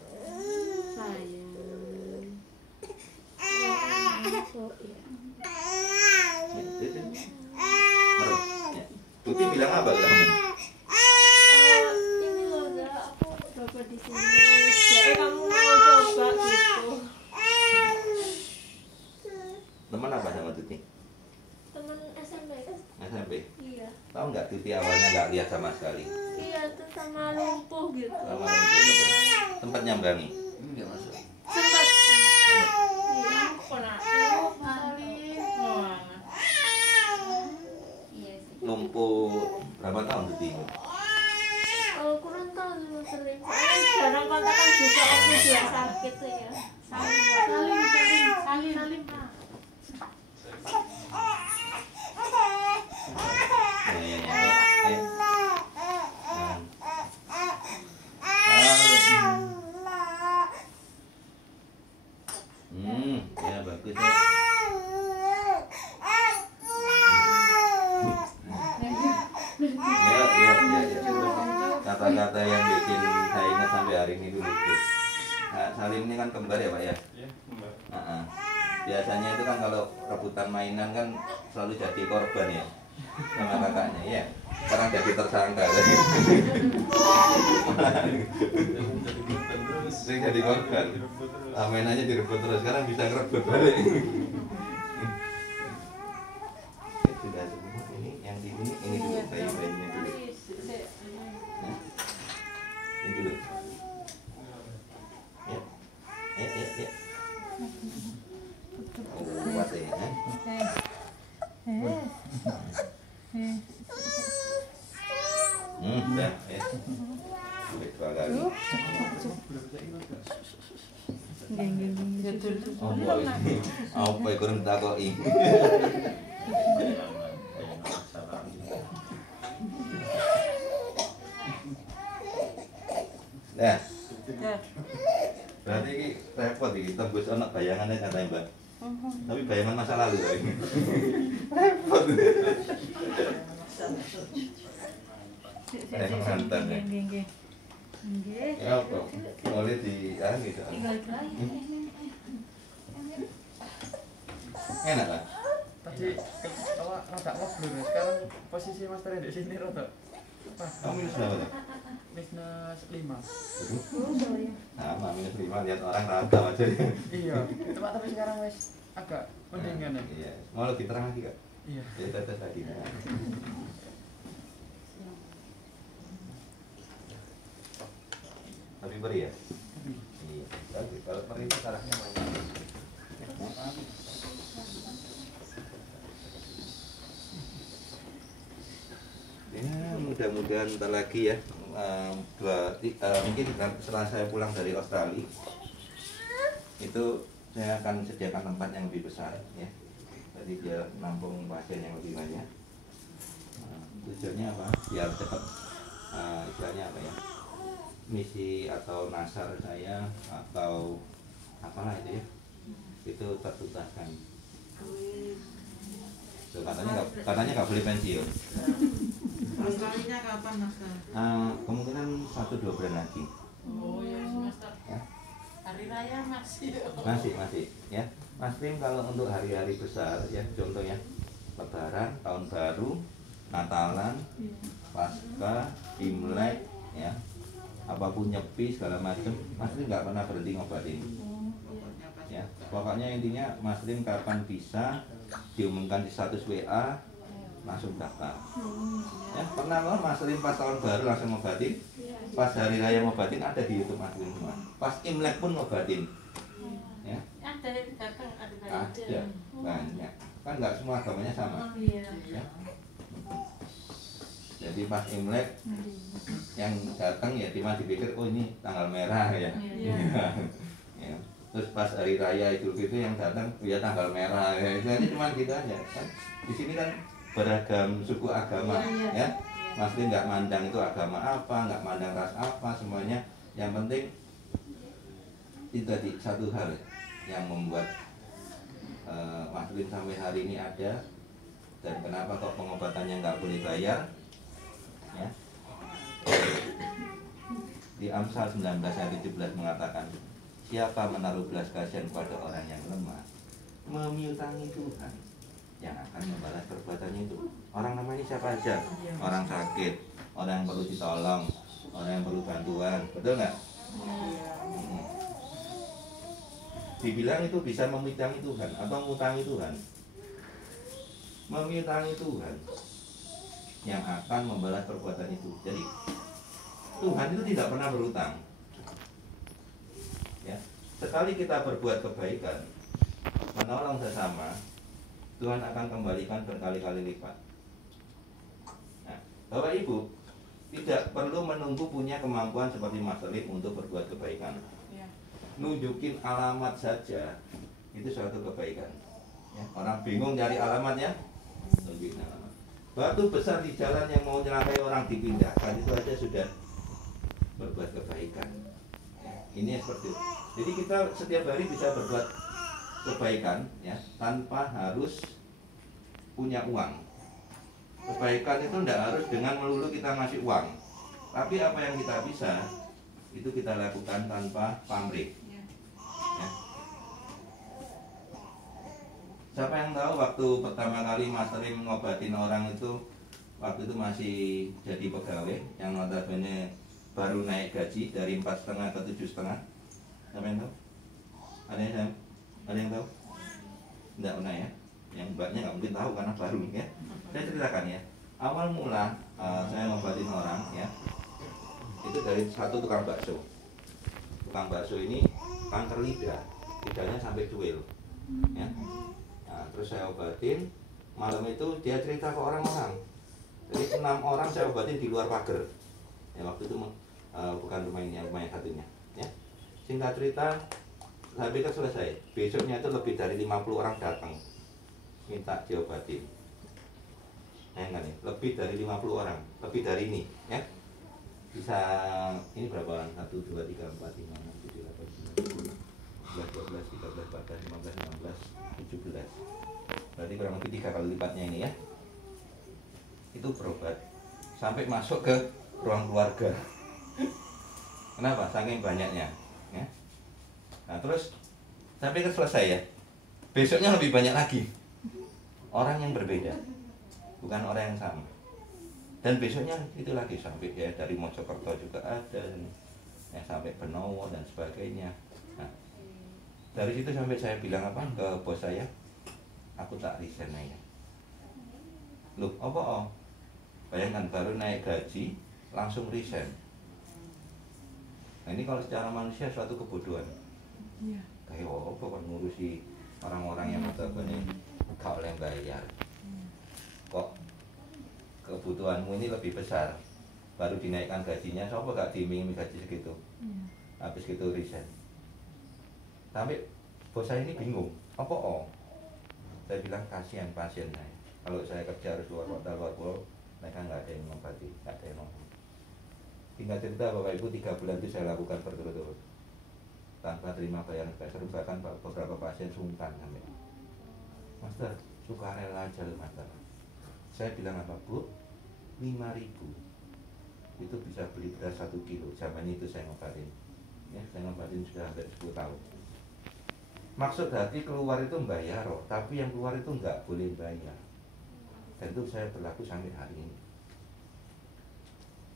Merem. Ya. Tuti bilang apa ke kamu? Ini loh, aku dapat di sini. Jadi kamu mau coba gitu. Teman apa sama Tuti? Temen SMP. SMP. Iya. Tahu nggak Tuti awalnya nggak lihat sama sekali. Iya, tuh sama lumpuh gitu. Sama lumpuh. Tempat nyambangi. Ini dia masuk. Sempat. Iya. Lumpuh berapa tahun Tuti? Kurang tahu sama sering. Jarang katakan juga aku dia sakit tuh ya. Salim. Ya bagus ya. Ya. Kata-kata yang bikin saya ingat sampai hari ini dulu. Nah, Salim ini kan kembar ya Pak ya? Iya, Mbak. Biasanya itu kan kalau rebutan mainan kan selalu jadi korban ya. sama kakaknya ya. Sekarang jadi tersangka. Sering jadi korban. Mainannya direbut terus, sekarang bisa ngerebut balik. Sudah semua ini yang di ini dulu bayi-bayinya dulu. Ini dulu. Ya. Ya. Kuat ya. Ya. Dua kali. Apa yang kurang takoi? Nah, berarti ini repot ini tembus anak bayangannya katanya Mbak. Tapi bayangan masa lalu ini. Repot. Saya mantan ya. Ya apa? Boleh di gitu. Enak kan? Tadi awak rada ngobrol ya. Sekarang posisi master di sini rada. Kamu minus berapa tuh? Minus 5. Sama minus 5 lihat orang rata aja ya. Iya. Itu Pak tapi sekarang wes agak mendingan ya. Iya. Mau lebih terang lagi Kak? Iya. Ya tes lagi. Lebih beri ya? Iya. Kalau beri itu arahnya banyak. Ya mudah-mudahan ntar lagi ya mungkin setelah saya pulang dari Australia itu saya akan sediakan tempat yang lebih besar ya, jadi biar menampung pasien yang lebih banyak. Tujuannya apa? Biar cepat istilahnya apa ya, misi atau nasar saya atau apalah itu ya, itu tertuntaskan. Katanya nggak boleh pensiun. Australinya kapan Mas? Kemungkinan 1-2 bulan lagi. Oh ya semester. Ya. Hari raya masih. Masih ya. Mas Tim kalau untuk hari-hari besar ya, contohnya Lebaran, Tahun Baru, Natalan, Pasca, Imlek ya, apapun Nyepi segala macam, Mas Tim nggak pernah berhenti ngobatin. Ya, pokoknya intinya Mas Tim kapan bisa diumumkan di status WA langsung daftar. Ya, pernah loh Mas Lim pas tahun baru langsung ngobatin, pas hari raya ngobatin ada di YouTube Mas Lim semua. Pas Imlek pun ngobatin. Ya. Ada datang Ada banyak. Kan nggak semua agamanya sama. Ya. Jadi pas Imlek yang datang ya cuma dipikir oh ini tanggal merah ya. Ya. Terus pas hari raya Idul Fitri yang datang ya tanggal merah ya. Itu aja cuma gitu aja kan. Di sini kan beragam suku agama ya. Mas Lim nggak mandang itu agama apa, nggak mandang ras apa, semuanya yang penting itu tadi satu hal yang membuat Mas Lim sampai hari ini ada, dan kenapa kok pengobatannya nggak boleh bayar ya. Di Amsal 19 ayat 17 mengatakan, siapa menaruh belas kasihan pada orang yang lemah memiutangi Tuhan yang akan membalas perbuatannya itu. Orang namanya siapa aja? Orang sakit, orang yang perlu ditolong, orang yang perlu bantuan, betul nggak? Dibilang itu bisa memiutangi Tuhan atau ngutangi Tuhan. Memiutangi Tuhan yang akan membalas perbuatan itu. Jadi Tuhan itu tidak pernah berutang. Ya, sekali kita berbuat kebaikan, menolong sesama, Tuhan akan kembalikan berkali-kali lipat. Nah, Bapak Ibu tidak perlu menunggu punya kemampuan seperti Mas Lim untuk berbuat kebaikan. Nunjukin alamat saja itu suatu kebaikan. Ya, orang bingung cari alamatnya, nunjukin alamat. Batu besar di jalan yang mau nyelakai orang dipindahkan, itu aja sudah berbuat kebaikan. Ya, ini seperti itu. Jadi kita setiap hari bisa berbuat kebaikan ya tanpa harus punya uang. Kebaikan itu tidak harus dengan melulu kita ngasih uang, tapi apa yang kita bisa itu kita lakukan tanpa pamrih ya. Siapa yang tahu waktu pertama kali Mas Rim ngobatin orang itu, waktu itu masih jadi pegawai yang notabene baru naik gaji dari 4,5 ke 7,5? Siapa yang tahu? Ada yang tahu? Tidak pernah ya? Yang mbaknya nggak mungkin tahu karena baru ya. Saya ceritakan ya. Awal mula saya ngobatin orang ya, itu dari satu tukang bakso. Tukang bakso ini kanker lidah, lidahnya sampai cuil ya. Nah, terus saya obatin, malam itu dia cerita ke orang-orang. Jadi 6 orang saya obatin di luar pagar ya, waktu itu bukan rumah ini, rumah yang satunya ya. Singkat cerita, saya pikir selesai. Besoknya itu lebih dari 50 orang datang minta diobatin. Nah, nih, lebih dari 50 orang, lebih dari ini ya. Bisa ini berapa orang? 1, 2, 3, 4, 5, 6, 7, 8, 9, 10, 11, 12, 13, 14, 15, 16, 17. Berarti kurang lebih 3 kali lipatnya ini ya. Itu berobat sampai masuk ke ruang keluarga. Kenapa? Saking banyaknya ya. Nah terus saya pikir selesai ya. Besoknya lebih banyak lagi. Orang yang berbeda, bukan orang yang sama. Dan besoknya itu lagi sampai ya dari Mojokerto juga ada ya, sampai Benowo dan sebagainya. Nah, dari situ sampai saya bilang apa ke bos saya, aku tak resign aja. Loh, apa oh? Bayangkan baru naik gaji langsung resign. Nah ini kalau secara manusia suatu kebodohan. Kayak apa kan ngurusi orang-orang yang notabene gak oleh bayar. Kok kebutuhanmu ini lebih besar, baru dinaikkan gajinya, siapa gak diiming-iming gaji segitu? Habis gitu resign. Sampai bos saya ini bingung, apa oh? Saya bilang kasihan pasien saya. Kalau saya kerja harus luar kota, luar pulau, mereka nggak ada yang mengobati, nggak ada yang mau. Tinggal cerita Bapak Ibu 3 bulan itu saya lakukan berturut-turut tanpa terima bayaran spesial, bahkan beberapa pasien sungkan sampai, Master, sukarela aja Master. Saya bilang apa Bu? 5.000 itu bisa beli beras 1 kilo. Zaman itu saya ngobatin ya, saya ngobatin sudah hampir 10 tahun. Maksud hati keluar itu membayar, tapi yang keluar itu nggak boleh bayar. Dan itu saya berlaku sampai hari ini.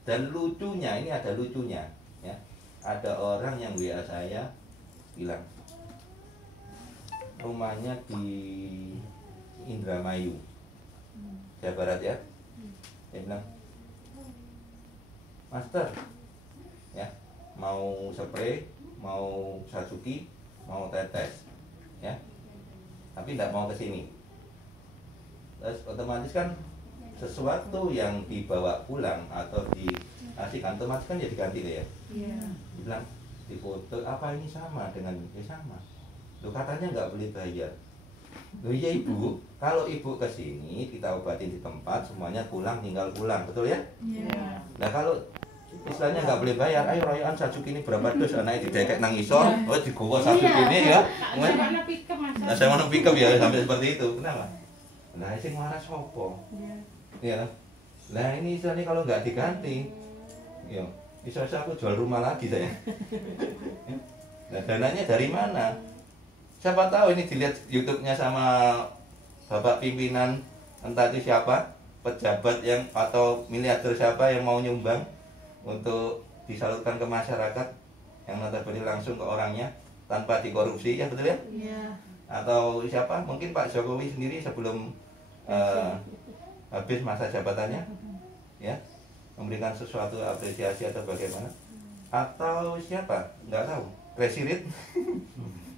Dan lucunya, ini ada lucunya ya. Ada orang yang WA saya bilang rumahnya di Indramayu, Jawa Barat ya. Dia bilang, Master ya, mau spray, mau Satsuki, mau tetes ya, tapi tidak mau kesini. Terus otomatis kan sesuatu yang dibawa pulang atau diasihkan otomatis kan ya diganti ya. Dibilang di foto apa ini sama dengan ya sama. Loh katanya nggak boleh bayar. Loh iya Ibu, kalau Ibu kesini kita obatin di tempat, semuanya pulang tinggal pulang, betul ya? Nah kalau istilahnya nggak boleh bayar, ayo royoan Satsuki ini berapa dus, anaknya didekek nang isor, oh digowo Satsuki ini ya. Nah saya mau pick up ya sampai seperti itu, kenapa? Nah sing waras sopo? Ya. Nah ini istilahnya kalau nggak diganti, ya, bisa aku jual rumah lagi saya. Nah dananya dari mana? Siapa tahu ini dilihat YouTube-nya sama bapak pimpinan entah itu siapa, pejabat yang atau miliarder siapa yang mau nyumbang untuk disalurkan ke masyarakat yang notabene langsung ke orangnya tanpa dikorupsi ya, betul ya? Atau siapa? Mungkin Pak Jokowi sendiri sebelum habis masa jabatannya ya memberikan sesuatu apresiasi atau bagaimana, atau siapa nggak tahu, Presirit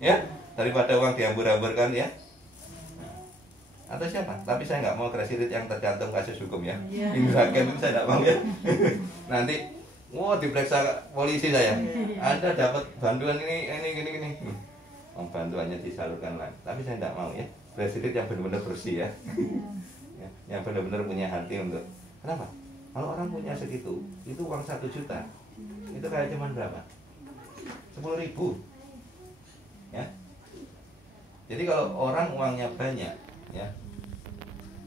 ya, daripada uang dihambur-hamburkan ya, atau siapa, tapi saya nggak mau Presirit yang tergantung kasus hukum ya. Indra Kents itu saya nggak mau ya. Nanti diperiksa polisi saya, Anda dapat bantuan ini gini. Bantuannya disalurkan lagi, tapi saya tidak mau ya. Presirit yang benar-benar bersih ya. Yang benar-benar punya hati untuk, kenapa? Kalau orang punya segitu, itu uang 1 juta, itu kayak cuman berapa? 10.000 ya. Jadi kalau orang uangnya banyak ya,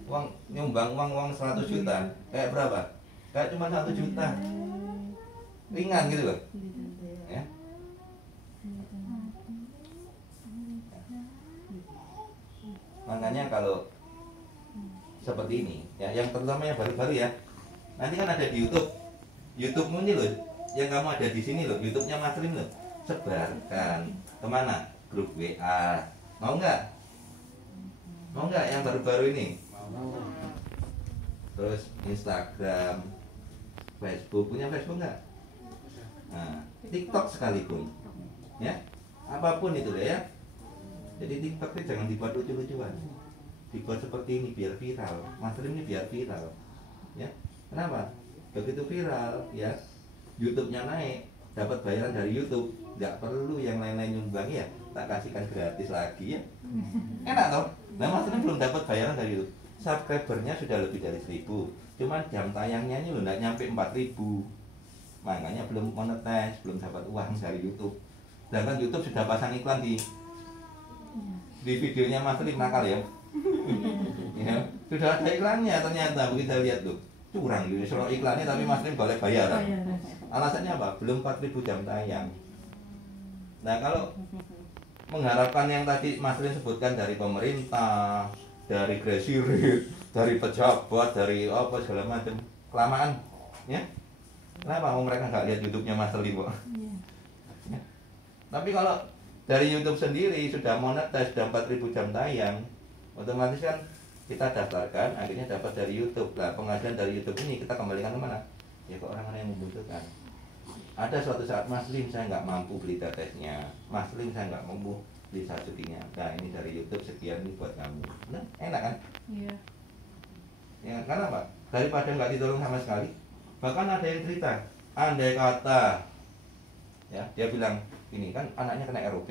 uang nyumbang uang 100 juta, kayak berapa? Kayak cuma 1 juta, ringan gitu loh ya. Makanya kalau seperti ini, ya, yang terutama yang baru-baru ya. Nanti kan ada di YouTube. YouTube-mu ini loh, yang kamu ada di sini loh, YouTube-nya Mas Lim loh. Sebarkan kemana? Grup WA. Mau nggak? Mau nggak yang baru-baru ini? Terus Instagram, Facebook, punya Facebook nggak? Nah, TikTok sekalipun, ya, apapun itu deh ya. Jadi TikTok itu jangan dibuat lucu-lucuan, dibuat seperti ini biar viral. Mas Lim ini biar viral, ya. Kenapa? Begitu viral, ya, YouTube-nya naik, dapat bayaran dari YouTube, nggak perlu yang lain-lain nyumbang ya, tak kasihkan gratis lagi ya. Enak toh? Nah, Mas Lim belum dapat bayaran dari YouTube. Subscribernya sudah lebih dari 1000, cuman jam tayangnya ini loh nggak nyampe 4000, makanya belum monetize, belum dapat uang dari YouTube. Sedangkan YouTube sudah pasang iklan di videonya Mas Lim, nakal ya. Ya, sudah ada iklannya ternyata, begitu saya lihat tuh curang gitu, suruh iklannya tapi Mas Lim boleh bayar. Alasannya apa? Belum 4000 jam tayang. Nah, kalau mengharapkan yang tadi Mas Lim sebutkan dari pemerintah, dari gresirit, dari pejabat, dari apa segala macam, kelamaan, ya. Kenapa mereka nggak lihat YouTube-nya Mas Lim kok? Ya. Tapi kalau dari YouTube sendiri sudah monetize, sudah 4000 jam tayang, otomatis kan kita daftarkan, akhirnya dapat dari YouTube. Nah, penghasilan dari YouTube ini kita kembalikan kemana? Ya ke orang-orang yang membutuhkan. Ada suatu saat Mas Lim saya nggak mampu beli tetesnya, Mas Lim saya nggak mampu beli satsukinya. Nah, ini dari YouTube sekian ini buat kamu. Nah, enak kan? Iya. Ya, karena apa? Daripada nggak ditolong sama sekali. Bahkan ada yang cerita, andai kata, ya, dia bilang ini kan anaknya kena ROP,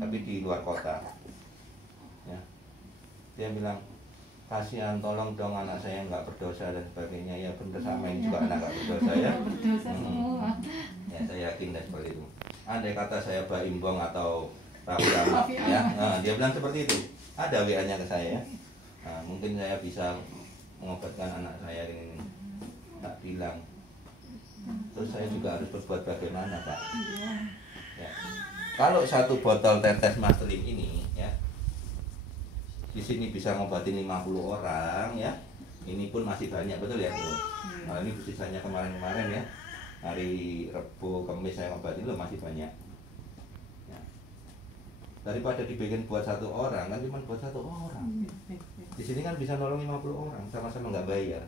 tapi di luar kota. Ya, dia bilang kasihan, tolong dong anak saya nggak berdosa dan sebagainya. Ya bener, sama ini juga anak nggak berdosa ya. Berdosa semua. Ya, saya yakin dan seperti itu. Andai kata saya Baimbong atau Raffi, ya, nah, dia bilang seperti itu. Ada WA-nya ke saya. Nah, mungkin saya bisa mengobatkan anak saya ini. Tak bilang. Terus saya juga harus berbuat bagaimana, Pak? Ya. Kalau satu botol tetes Mas Lim ini, ya, di sini bisa ngobatin 50 orang, ya. Ini pun masih banyak, betul ya, Bu? Nah, ini sisanya kemarin-kemarin ya. Hari Rabu, Kamis saya ngobatin loh, masih banyak. Ya. Daripada dibikin buat satu orang, kan cuma buat satu orang. Di sini kan bisa nolong 50 orang, sama-sama nggak bayar.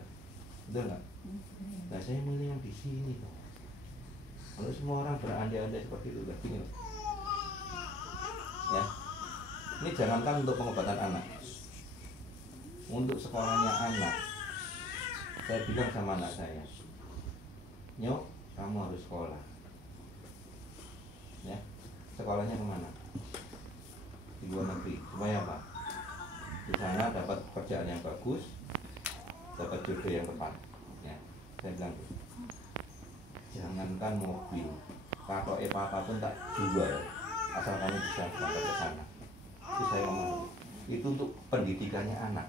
Betul nggak? Nah, saya milih yang di sini, Pak. Kalau semua orang berandai-andai seperti itu, gini loh. Ya. Ini jangankan untuk pengobatan anak, untuk sekolahnya anak. Saya bilang sama anak saya, Nyok, kamu harus sekolah. Ya, sekolahnya kemana? Di luar negeri. Supaya apa? Di sana dapat pekerjaan yang bagus, dapat jodoh yang tepat. Ya, saya bilang, jangankan mobil, patok papa pun tak jual, asal kamu bisa berangkat ke sana. Itu saya ngomong, itu untuk pendidikannya anak.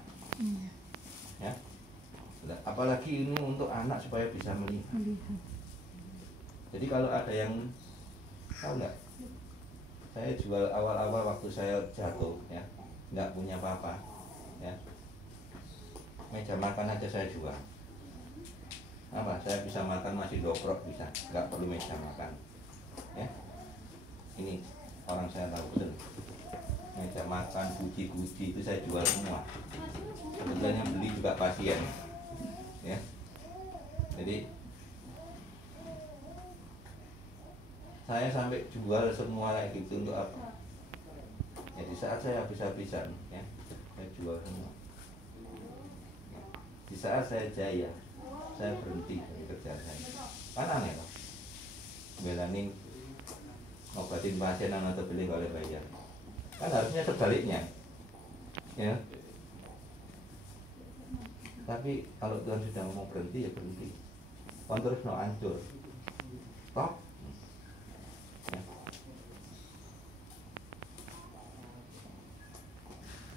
Ya, apalagi ini untuk anak supaya bisa melihat. Jadi kalau ada yang tahu nggak, saya jual awal-awal waktu saya jatuh, ya, nggak punya apa-apa, ya, meja makan aja saya jual. Apa? Saya bisa makan masih dobrok bisa, nggak perlu meja makan. Ya, ini orang saya tahu betul. Meja makan, guci-guci itu saya jual semua. Kebetulan yang beli juga pasien. Ya, jadi saya sampai jual semua kayak gitu untuk apa? Ya, di saat saya habis-habisan, ya, saya jual semua. Di saat saya jaya, saya berhenti dari kerjaan saya. Kan aneh loh, belanin ngobatin pasien atau beli boleh bayar. Kan harusnya sebaliknya, ya. Tapi kalau Tuhan sudah mau berhenti, ya berhenti. Kon terus no hancur, stop. Ya.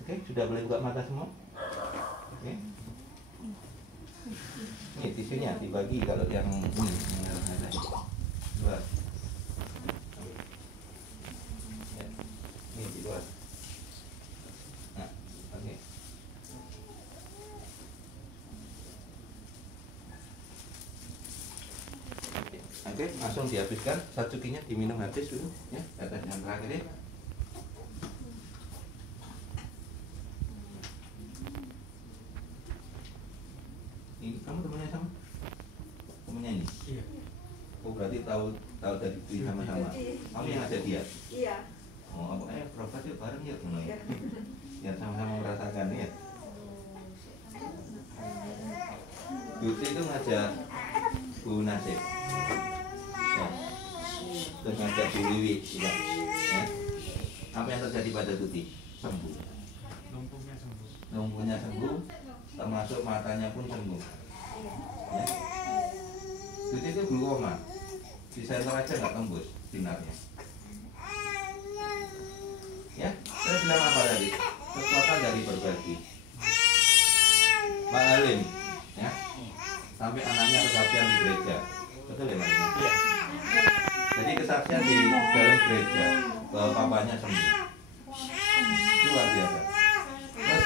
Oke, sudah boleh buka mata semua. Oke. Ini tisunya dibagi kalau yang ini dua. Ya. Ini di luar. Nah, oke. Oke, langsung dihabiskan. Satsukinya diminum habis dulu ya. Tetes yang terakhir ya. Ini kamu temennya sama? Temennya ini? Iya. Oh berarti tahu dari Dwi sama-sama. Kamu yang ngajak dia? Iya. Oh apa berobat yuk bareng yuk ya. Biar sama-sama merasakan ya. Duti itu ngajak Bu Nasib. Ya. Terus ngajak Bu Wiwi juga. Ya. Apa yang terjadi pada Duti? Sembuh. Lumpuhnya sembuh. Lumpuhnya sembuh, termasuk matanya pun sembuh. Ya. Duti itu glaukoma. Di center aja nggak tembus sinarnya. Ya, saya bilang apa tadi? Kekuatan dari berbagi. Pak Halim, ya, sampai anaknya kesaksian di gereja, betul ya Pak Halim? Iya. Jadi kesaksian di dalam gereja bahwa papanya sembuh, itu luar biasa. Terus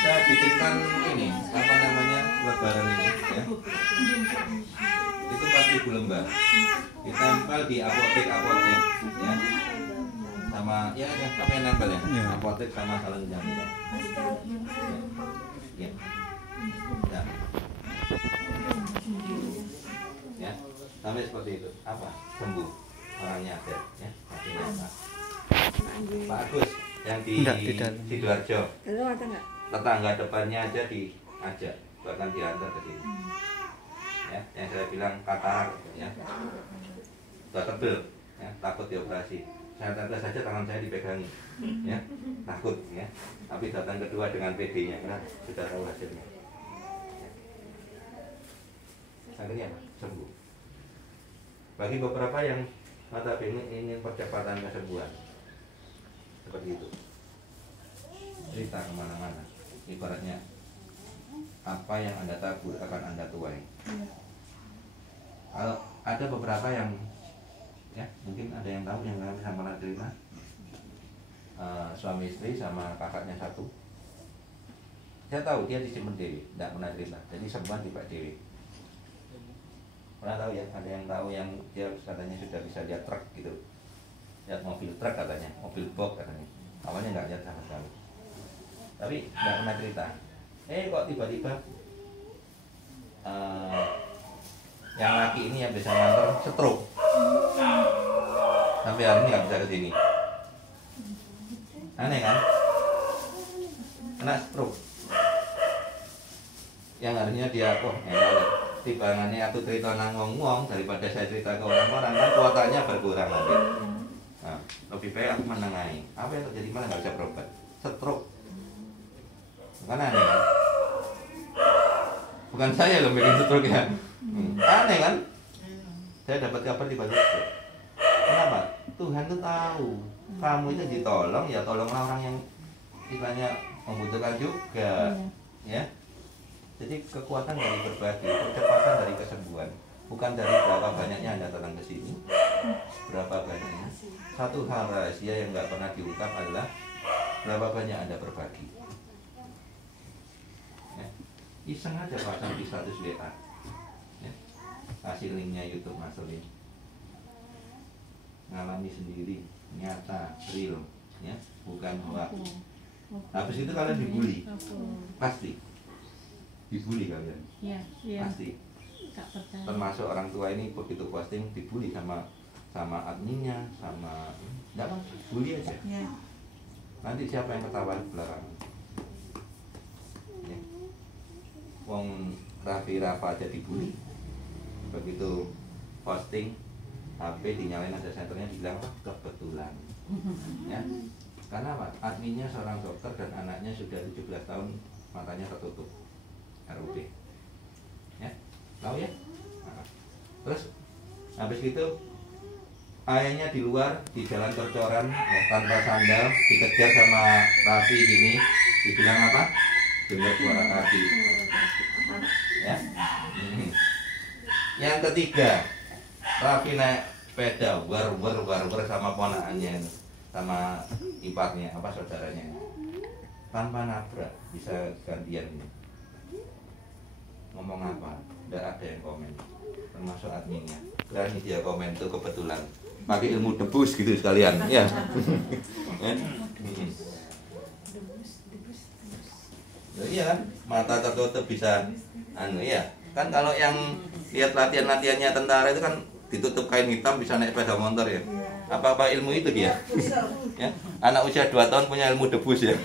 saya bikinkan ini, apa namanya, lebaran ini, ya. Itu 4.000 lembar, ditempel di apotek-apotek, ya. Sama ya apa yang nempel ya? Apotek sama salah jaminan. Ya. Ya. Ya. Sampai seperti itu. Apa? Sembuh. Orangnya ada ya. Artinya apa? Pak Agus yang di Sidoarjo. Tetangga depannya aja diajak, bahkan diantar ke sini. Ya, yang saya bilang katarak ya. Sudah tebel ya, takut dioperasi. Saya tanda saja tangan saya dipegangi, ya, takut, ya. Tapi datang kedua dengan PD-nya, karena sudah tahu hasilnya. Ya. Akhirnya sembuh. Bagi beberapa yang mata ingin percepatan kesembuhan, seperti itu. Cerita kemana-mana, ibaratnya apa yang Anda tabur akan Anda tuai. Kalau ada beberapa yang ya mungkin ada yang tahu yang kami sama terima suami istri sama kakaknya satu. Saya tahu dia disimpan Dewi, tidak pernah cerita. Jadi semua di Pak Dewi. Pernah tahu ya? Ada yang tahu yang dia katanya sudah bisa lihat truk gitu, lihat mobil truk katanya, mobil box katanya. Awalnya nggak lihat sama sekali. Tapi tidak pernah cerita. Kok tiba-tiba yang laki ini yang bisa nganter stroke. Sampai hari ini nggak bisa ke sini. Aneh kan? Kena stroke. Yang harusnya dia timbangannya atau cerita ngomong daripada saya cerita ke orang-orang kan kuotanya berkurang nanti. Nah, lebih baik aku menengahi. Apa yang terjadi malah nggak bisa berobat? Stroke. Bukan aneh kan? Bukan saya loh bikin stroke ya. Aneh kan? Saya dapat kabar tiba-tiba. Kenapa? Tuhan tuh tahu kamu itu ditolong, ya tolonglah orang yang istilahnya membutuhkan juga, ya. Jadi kekuatan dari berbagi, percepatan dari kesembuhan, bukan dari berapa banyaknya Anda datang ke sini, berapa banyaknya. Satu hal rahasia yang nggak pernah diungkap adalah berapa banyak Anda berbagi. Ya. Iseng aja pasang di status WA. Kasih linknya YouTube Mas Lim, ngalami sendiri, nyata, real, ya, bukan hoax. Habis itu kalian dibully, pasti dibully kalian, pasti. Termasuk orang tua ini begitu posting dibully sama adminnya, sama enggak apa, bully aja. Nanti siapa yang ketawa di belakang? Ya. Wong Raffi Rafa aja dibully. Begitu posting HP dinyalain ada senternya dibilang kebetulan, ya karena apa? Adminnya seorang dokter dan anaknya sudah 17 tahun matanya tertutup RUP, ya tahu ya. Nah, terus habis itu ayahnya di luar di jalan percoran ya, tanpa sandal dikejar sama Raffi gini, dibilang apa? Dengar suara kaki, ya. Yang ketiga, Raffi naik sepeda war sama ponakannya sama iparnya apa saudaranya tanpa nabrak, bisa gantian ini. ngomong apa, tidak ada yang komen, termasuk adminnya. Berani dia komen tuh kebetulan pakai ilmu debus gitu sekalian, ya. Iya kan, mata tertutup bisa ya. Kan kalau yang lihat latihannya tentara itu kan ditutup kain hitam bisa naik sepeda motor ya. Apa ilmu itu dia? Ya. Anak usia 2 tahun punya ilmu debus ya.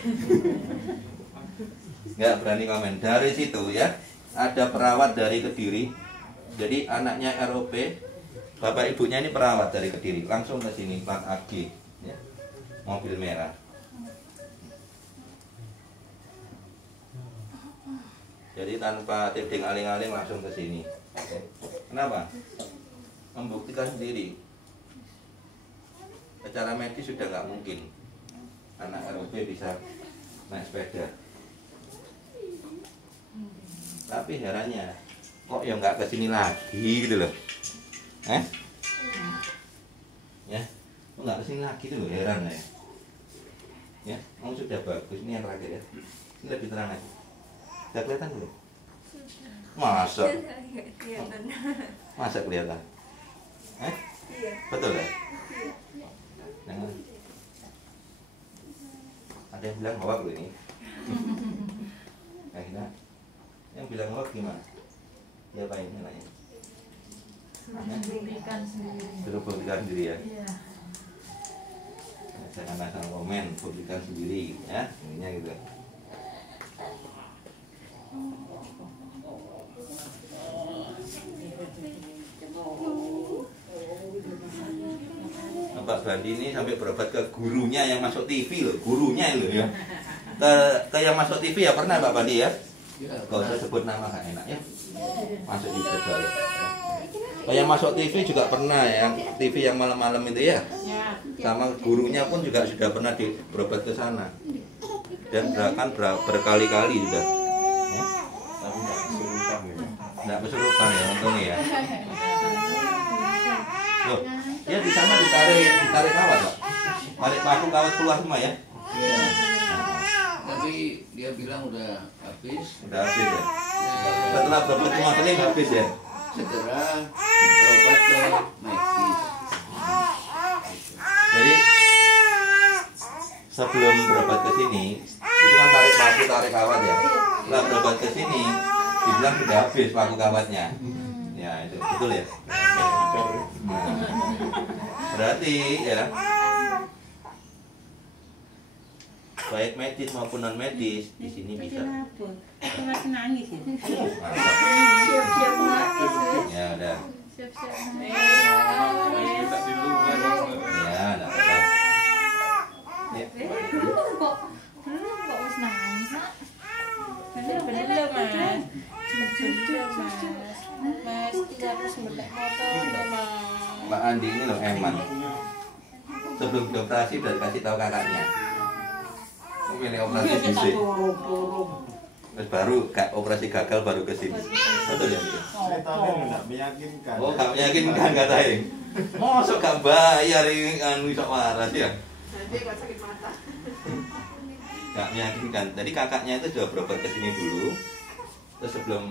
Nggak berani komen. Dari situ ya, ada perawat dari Kediri. Jadi anaknya ROP, bapak ibunya ini perawat dari Kediri. Langsung ke sini plat AG ya. Mobil merah. Jadi tanpa tedeng aling-aling langsung ke sini. Kenapa? Membuktikan sendiri. Secara medis sudah nggak mungkin anak ROP bisa naik sepeda. Tapi herannya, kok ya nggak ke sini lagi gitu loh. Ya, kok nggak ke sini lagi tuh loh, heran ya. Ya, kamu sudah bagus. Ini yang terakhir ya. Ini lebih terang aja. Sudah kelihatan belum? Masa? Masa kelihatan? Betul ya? Nah, ada yang bilang hoak loh ini. Akhirnya yang bilang hoak gimana? Siapa ini nanya? Suruh buktikan sendiri ya? Iya. Jangan asal komen, buktikan sendiri ya, ininya gitu. Mbak Bandi ini sampai berobat ke gurunya yang masuk TV loh, gurunya loh ya. Ke yang masuk TV ya pernah Mbak Bandi ya? Gak usah sebut nama, gak enak ya. Masuk YouTube soalnya. Yang masuk TV juga pernah ya, yang TV yang malam-malam itu ya. Sama gurunya pun juga sudah pernah berobat ke sana. Dan bahkan berkali-kali sudah. Ya. Tapi enggak kesurupan ya untungnya ya. Loh, dia di sana ditarik kawat, Pak. Tarik paku kawat keluar semua ya. Iya. Tapi dia bilang udah habis. Udah habis ya. Setelah berobat ke Magelang habis ya. Segera berobat ke medis. Jadi sebelum berobat ke sini, itu kan tarik paku, tarik kawat ya. Setelah berobat ke sini, dibilang sudah habis paku kawatnya. Ya itu betul ya. Berarti ya, baik medis maupun non medis di sini bisa. Itu masih nangis ya. Siap-siap nangis. Ya udah. Siap-siap Ya, enggak apa-apa. Ya. Kok wis nangis, Nak? Bener loh Mas. Jujur Mas. Mas, kita harus metek motor loh Mas. Mbak Andi ini loh eman. Sebelum dioperasi udah dikasih tahu kakaknya. Pilih operasi fisik. Terus baru operasi gagal baru ke sini. Betul ya? Ceritanya enggak meyakinkan. Oh, gak meyakinkan katain. Mosok gak bayar ini anu iso waras ya. Nanti nggak sakit mata. Gak meyakinkan. Jadi kakaknya itu sudah berobat ke sini dulu. Terus sebelum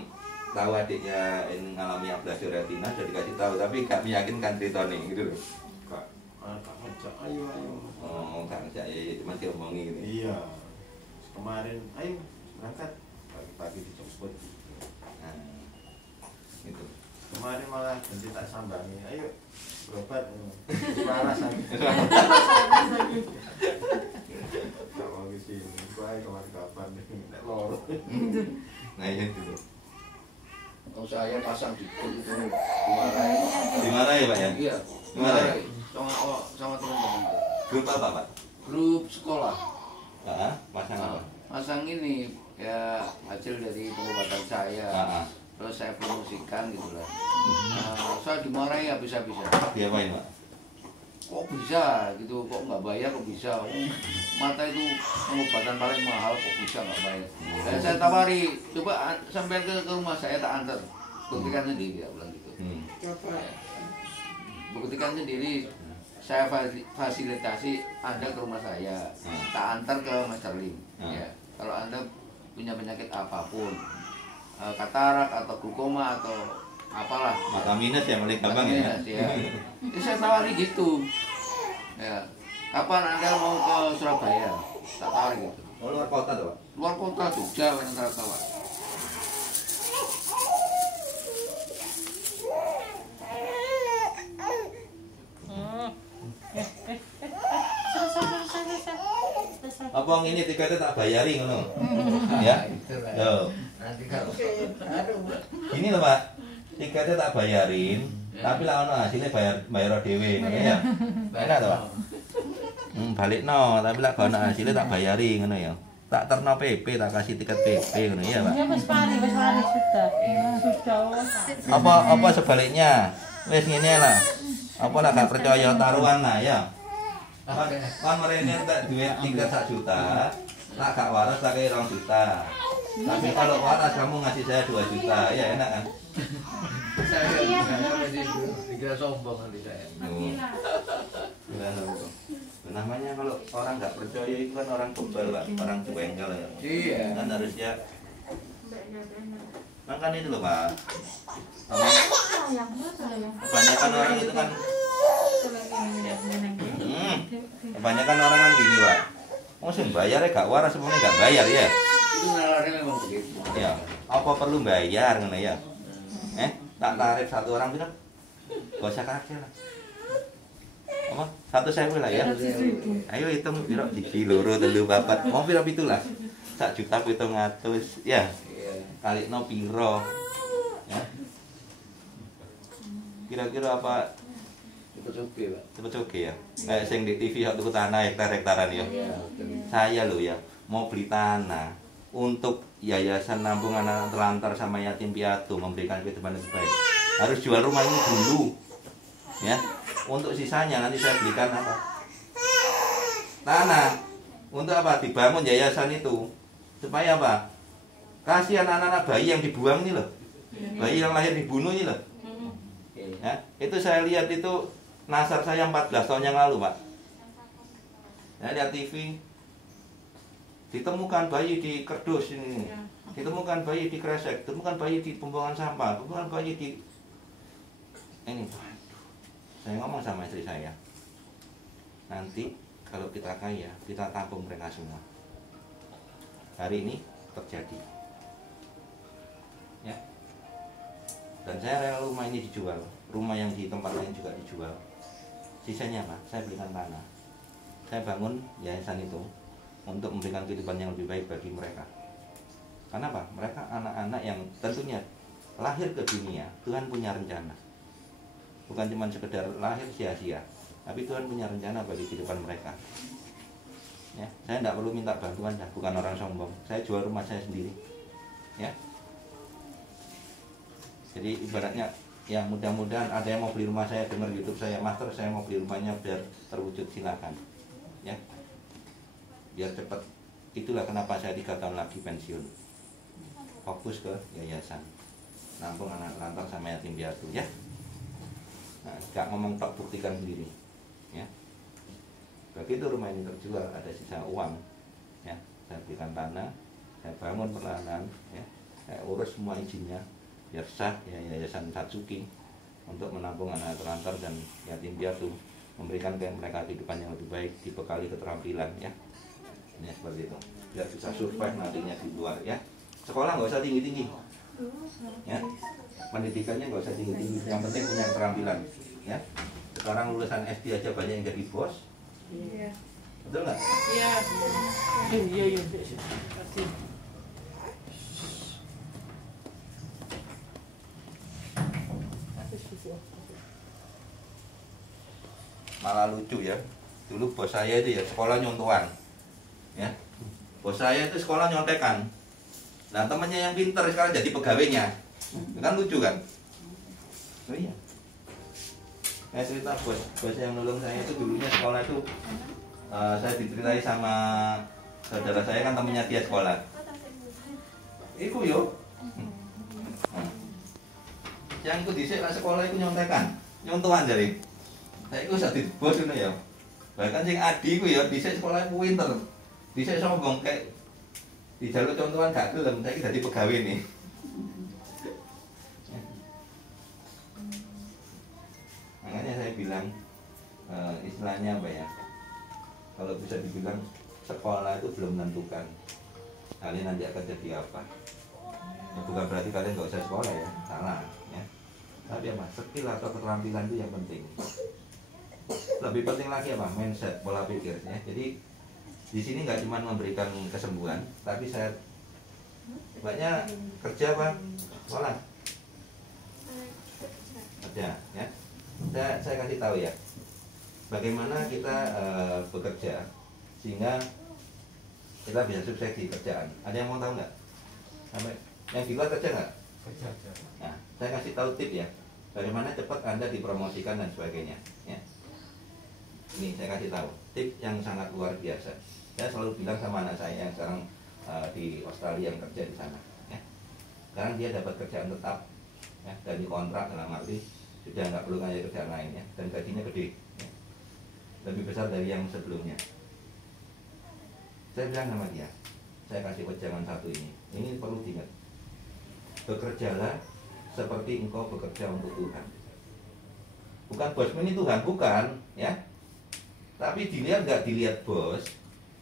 tahu adiknya yang mengalami ablasi retina sudah dikasih tahu, tapi gak meyakinkan ceritanya gitu loh. Kak ngajak ayo. Oh, gak ngajak ya, cuma diomongi gitu. Iya. Kemarin ayo berangkat pagi-pagi dijemput. Nah, gitu. Kemarin malah ganti tak sambangi. Ayo berobat. Waras lagi. Gak mau ke sini. Gua kemarin kapan nek loro. Nah, itu. Oh, saya pasang di grup itu dimarahin. Dimarahin Pak ya? Iya. Dimarahin. Sama teman-teman. Grup apa Pak? Grup sekolah. Pasang apa? Pasang ini ya hasil dari pengobatan saya. Terus saya promosikan gitu lah. Saya dimarahi habis-habisan. Diapain Pak? Kok bisa gitu, kok nggak bayar kok bisa. Mata itu pengobatan paling mahal kok bisa nggak bayar. Saya tawari, coba sampai ke rumah saya tak antar. Buktikan sendiri ya bilang gitu. Buktikan sendiri. Saya fasilitasi Anda ke rumah saya, tak antar ke Mas Charlie. Ya, kalau Anda punya penyakit apapun, katarak atau glaukoma atau apalah. Mata minus yang paling gampang ya. Jadi saya tawari gitu. Ya, kapan Anda mau ke Surabaya? Tak tawari gitu. Oh, luar kota tuh, Pak? Luar kota Jogja, rata-rata, Pak. Apa ini tiketnya tak bayari ngono? Ya. Yo. Nanti kalau Ini loh, Pak. Tiketnya tak bayarin, tapi lah ono hasilnya bayar dhewe ngono ya. Enak to, Pak? Balik no, tapi lah kalau hasilnya tak bayari ngono ya. Tak terno PP, tak kasih tiket PP ngono ya, Pak. Ya wis pari sudah. Sudah. Apa sebaliknya? Wis ngene lah. Apa lah gak percaya taruhan lah ya. Kan mereka tak duit tiket 1 juta, tak gak waras tak kayak 2 juta. Tapi kalau waras kamu ngasih saya 2 juta, ya enak kan? Saya dikira sombong nanti saya. Namanya kalau orang nggak percaya itu kan orang bebal, Pak, orang jengkel ya. Iya. Kan harusnya. Makanya itu loh, Pak. Kebanyakan orang itu kan. Kebanyakan orang kan gini, Pak. Sing bayarnya gak waras, semuanya gak bayar ya. Itu nalarnya memang begitu. Ya. Apa perlu bayar ngono ya? Tak tarik 1 orang bilang, gak usah kacau lah. Apa? 1.000 lah ya. Ayo hitung piro 1, 2, 3, 4. Mau piro pitulah. 1.700.000 ya. Kali no piro. Ya. Kira-kira apa? Cepet oke, Pak. Cepet oke ya. Kayak sing di TV waktu tanah hektar-hektaran ya. Saya loh ya, mau beli tanah untuk Yayasan Nabung Anak Terlantar sama Yatim Piatu, memberikan kehidupan lebih baik. Harus jual rumah ini dulu. Ya. Untuk sisanya nanti saya belikan apa? Tanah. Untuk apa? Dibangun yayasan itu. Supaya apa? Kasihan anak-anak bayi yang dibuang ini loh. Bayi yang lahir dibunuh ini loh. Ya, itu saya lihat itu nasar saya 14 tahun yang lalu, Pak. Ya, lihat TV. Ditemukan bayi di kerdus ini. Ditemukan bayi di kresek, ditemukan bayi di pembuangan sampah, ditemukan bayi di ini. Saya ngomong sama istri saya, nanti kalau kita kaya, kita tampung mereka semua. Hari ini terjadi, ya. Dan saya rela rumah ini dijual, rumah yang di tempat lain juga dijual. Sisanya apa? Saya belikan tanah. Saya bangun yayasan itu untuk memberikan kehidupan yang lebih baik bagi mereka. Karena apa? Mereka anak-anak yang tentunya lahir ke dunia, Tuhan punya rencana. Bukan cuma sekedar lahir sia-sia, tapi Tuhan punya rencana bagi kehidupan mereka. Ya, saya tidak perlu minta bantuan, bukan orang sombong. Saya jual rumah saya sendiri. Ya. Jadi ibaratnya, ya mudah-mudahan ada yang mau beli rumah saya, dengar YouTube saya, Master, saya mau beli rumahnya biar terwujud, silakan. Ya, biar cepat. Itulah kenapa saya 3 tahun lagi pensiun. Fokus ke yayasan Nabung Anak Terlantar sama Yatim Piatu, ya. Nah, gak ngomong tak buktikan sendiri, ya. Begitu rumah ini terjual, ada sisa uang, ya. Saya belikan tanah, saya bangun perlahan, ya. Saya urus semua izinnya, biar sah, ya, Yayasan Satsuki untuk menampung anak terlantar dan yatim piatu, memberikan ke mereka kehidupan yang lebih baik, dibekali keterampilan, ya. Ini seperti itu, biar bisa survive nantinya di luar, ya. Sekolah nggak usah tinggi-tinggi, ya. Pendidikannya nggak usah tinggi-tinggi, yang penting punya keterampilan, ya. Sekarang lulusan SD aja banyak yang jadi bos. Iya. Betul nggak? Iya. Iya. Malah lucu ya, dulu bos saya itu ya sekolah nyontohan, ya. Bos saya itu sekolah nyontekan. Nah temannya yang pintar sekarang jadi pegawainya, kan lucu kan? Oh iya. Saya cerita bos yang nolong saya itu dulunya sekolah itu, saya diceritai sama saudara saya, kan temennya dia sekolah. Iku yo. Yang ikut dhisik lah sekolah itu nyontekan, nyontohan jadi. Saya itu jadi bos itu ya. Bahkan sing adi ku ya dhisik sekolah pinter. Dhisik sombong kayak dijaluk contohan gak gelem, saya dadi pegawai nih. dibilang istilahnya apa ya, kalau bisa dibilang sekolah itu belum menentukan kalian nanti akan jadi apa. Ya, bukan berarti kalian nggak usah sekolah ya, salah ya. Tapi apa, skill atau keterampilan itu yang penting. Lebih penting lagi apa, mindset, pola pikir ya. Jadi di sini nggak cuma memberikan kesembuhan, tapi saya banyak kerja apa, sekolah kerja ya. Saya kasih tahu ya, bagaimana kita bekerja sehingga kita bisa sukses di kerjaan. Ada yang mau tahu nggak? Sampai yang di luar kerja nggak? Kerja. Nah, saya kasih tahu tip ya, bagaimana cepat Anda dipromosikan dan sebagainya. Ya. Ini saya kasih tahu tip yang sangat luar biasa. Saya selalu bilang sama anak saya yang sekarang di Australia yang kerja di sana. Ya. Sekarang dia dapat kerjaan tetap, ya, dan dikontrak dalam arti sudah nggak perlu ngajak kerjaan lain ya, dan gajinya gede, ya. Lebih besar dari yang sebelumnya. Saya bilang sama dia, saya kasih wejangan satu ini perlu diingat. Bekerjalah seperti engkau bekerja untuk Tuhan. Bukan bosmu ini Tuhan, bukan ya. Tapi dilihat nggak dilihat bos,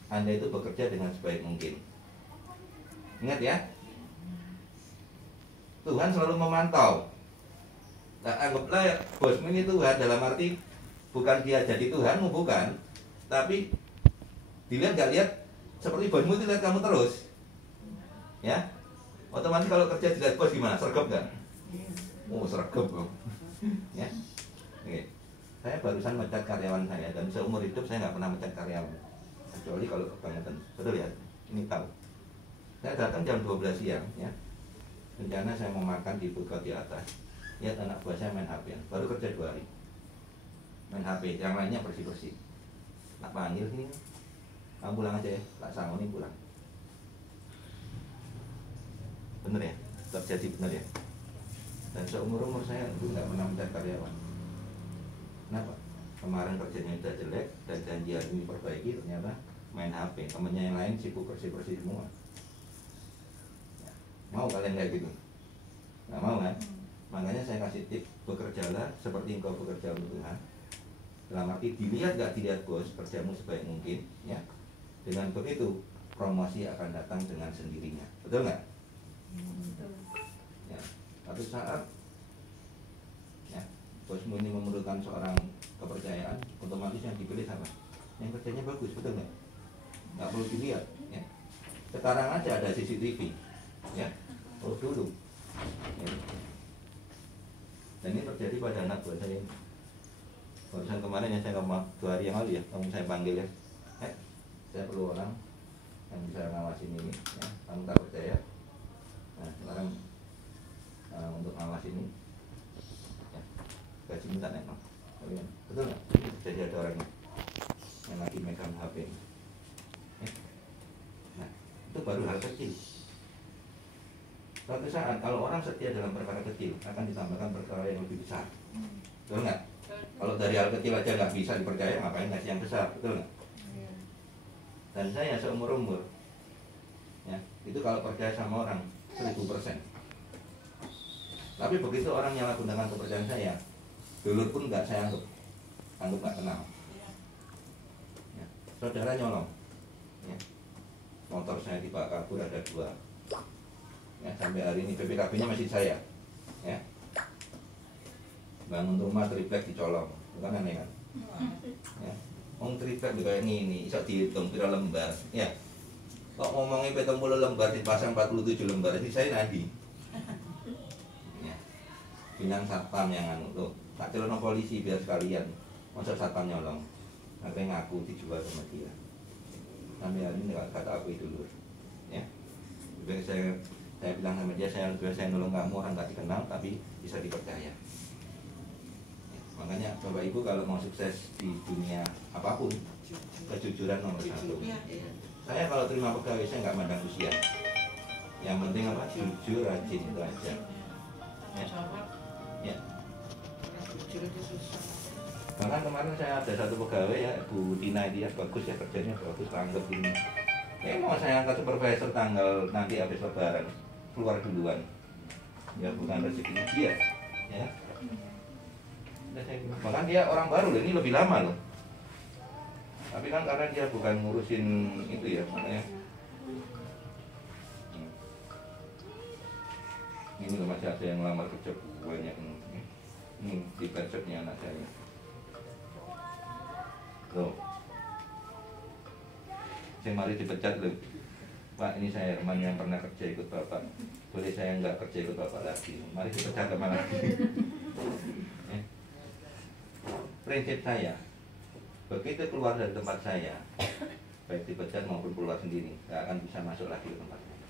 Anda itu bekerja dengan sebaik mungkin. Ingat ya, Tuhan selalu memantau. Nah, anggaplah bosmu ini Tuhan, dalam arti bukan dia jadi Tuhanmu, bukan. Tapi dilihat nggak lihat, seperti bosmu itu lihat kamu terus, ya. Otomatis kalau kerja dilihat bos gimana? Sergap kan? Oh, sergap, ya. Oke. Saya barusan mecat karyawan saya, dan seumur hidup saya nggak pernah mecat karyawan, kecuali kalau kebangetan. Betul ya? Ini tahu. Saya datang jam 12 siang, ya. Rencana saya mau makan di food court di atas. Lihat anak buah saya main HP, baru kerja 2 hari. Main HP, yang lainnya bersih-bersih. Tak panggil sini. Kamu pulang aja ya, tak sanggup nih pulang. Bener ya, terjadi bener ya. Dan seumur-umur saya nggak pernah mencari karyawan. Kenapa? Kemarin kerjanya udah jelek dan janji hari ini perbaiki, ternyata main HP. Temennya yang lain sibuk bersih-bersih semua. Ya. Mau kalian kayak gitu? Nggak mau kan? Makanya saya kasih tip, bekerjalah seperti engkau bekerja untuk Tuhan. Dalam arti dilihat gak dilihat bos, kerjamu sebaik mungkin ya. Dengan begitu promosi akan datang dengan sendirinya. Betul nggak? Ya. Satu saat ya, bosmu ini memerlukan seorang kepercayaan, otomatis yang dipilih sama yang kerjanya bagus, betul nggak? Nggak perlu dilihat ya. Sekarang aja ada CCTV ya. Oh dulu ya. Dan ini terjadi pada anak buah saya. Barusan kemarin yang saya ngomong 2 hari yang lalu ya, kamu saya panggil ya. Saya perlu orang yang bisa ngawasin ini ya. Kamu tak percaya? Nah sekarang untuk ngawas ini ya, gaji minta naik. Betul nggak? Jadi ada orang yang lagi megang HP ya. Nah itu baru hal kecil. Suatu saat kalau orang setia dalam perkara kecil akan ditambahkan perkara yang lebih besar. Betul nggak? Kalau dari hal kecil aja nggak bisa dipercaya, ngapain ngasih yang besar, betul nggak? Dan saya seumur-umur ya, itu kalau percaya sama orang 1000%. Tapi begitu orang nyalahgunakan kepercayaan saya, dulur pun nggak saya anggap nggak kenal ya. Saudara nyolong ya. Motor saya dibawa kabur ada 2 ya, sampai hari ini BPKB-nya masih saya ya. Bangun rumah triplek dicolong, bukan aneh kan ya. Ngomong triplek juga ini bisa dihitung berapa lembar ya. Kok ngomongnya 70 lembar dipasang 47 lembar, ini saya nanti ya. Bilang satpam yang anu tuh, tak celana polisi biar sekalian. Masa satpam nyolong, nanti ngaku dijual sama dia. Sampai hari ini kata aku dulu ya. Saya bilang sama dia, saya nolong kamu, orang gak dikenal tapi bisa dipercaya. Makanya Bapak Ibu kalau mau sukses di dunia apapun, kejujuran nomor 1. Saya kalau terima pegawai saya nggak mandang usia. Yang penting apa? Jujur, rajin, itu aja. Ya. Bahkan kemarin saya ada satu pegawai ya, Bu Tina, dia bagus ya, kerjanya bagus, tanggap ini. Mau saya angkat supervisor tanggal nanti habis lebaran, keluar duluan. Ya bukan rezekinya dia, ya. Bahkan dia orang baru loh, ini lebih lama loh. Tapi kan karena dia bukan ngurusin itu ya, makanya ini loh masih ada yang lamar kerja banyak. Ini di konsepnya anak saya. Loh, saya mari dipecat loh. Pak, ini saya Herman yang pernah kerja ikut Bapak. Boleh saya nggak kerja ikut Bapak lagi? Mari dipecat kemana lagi? Prinsip saya, begitu keluar dari tempat saya, baik dipecat maupun keluar sendiri, nggak akan bisa masuk lagi ke tempat saya.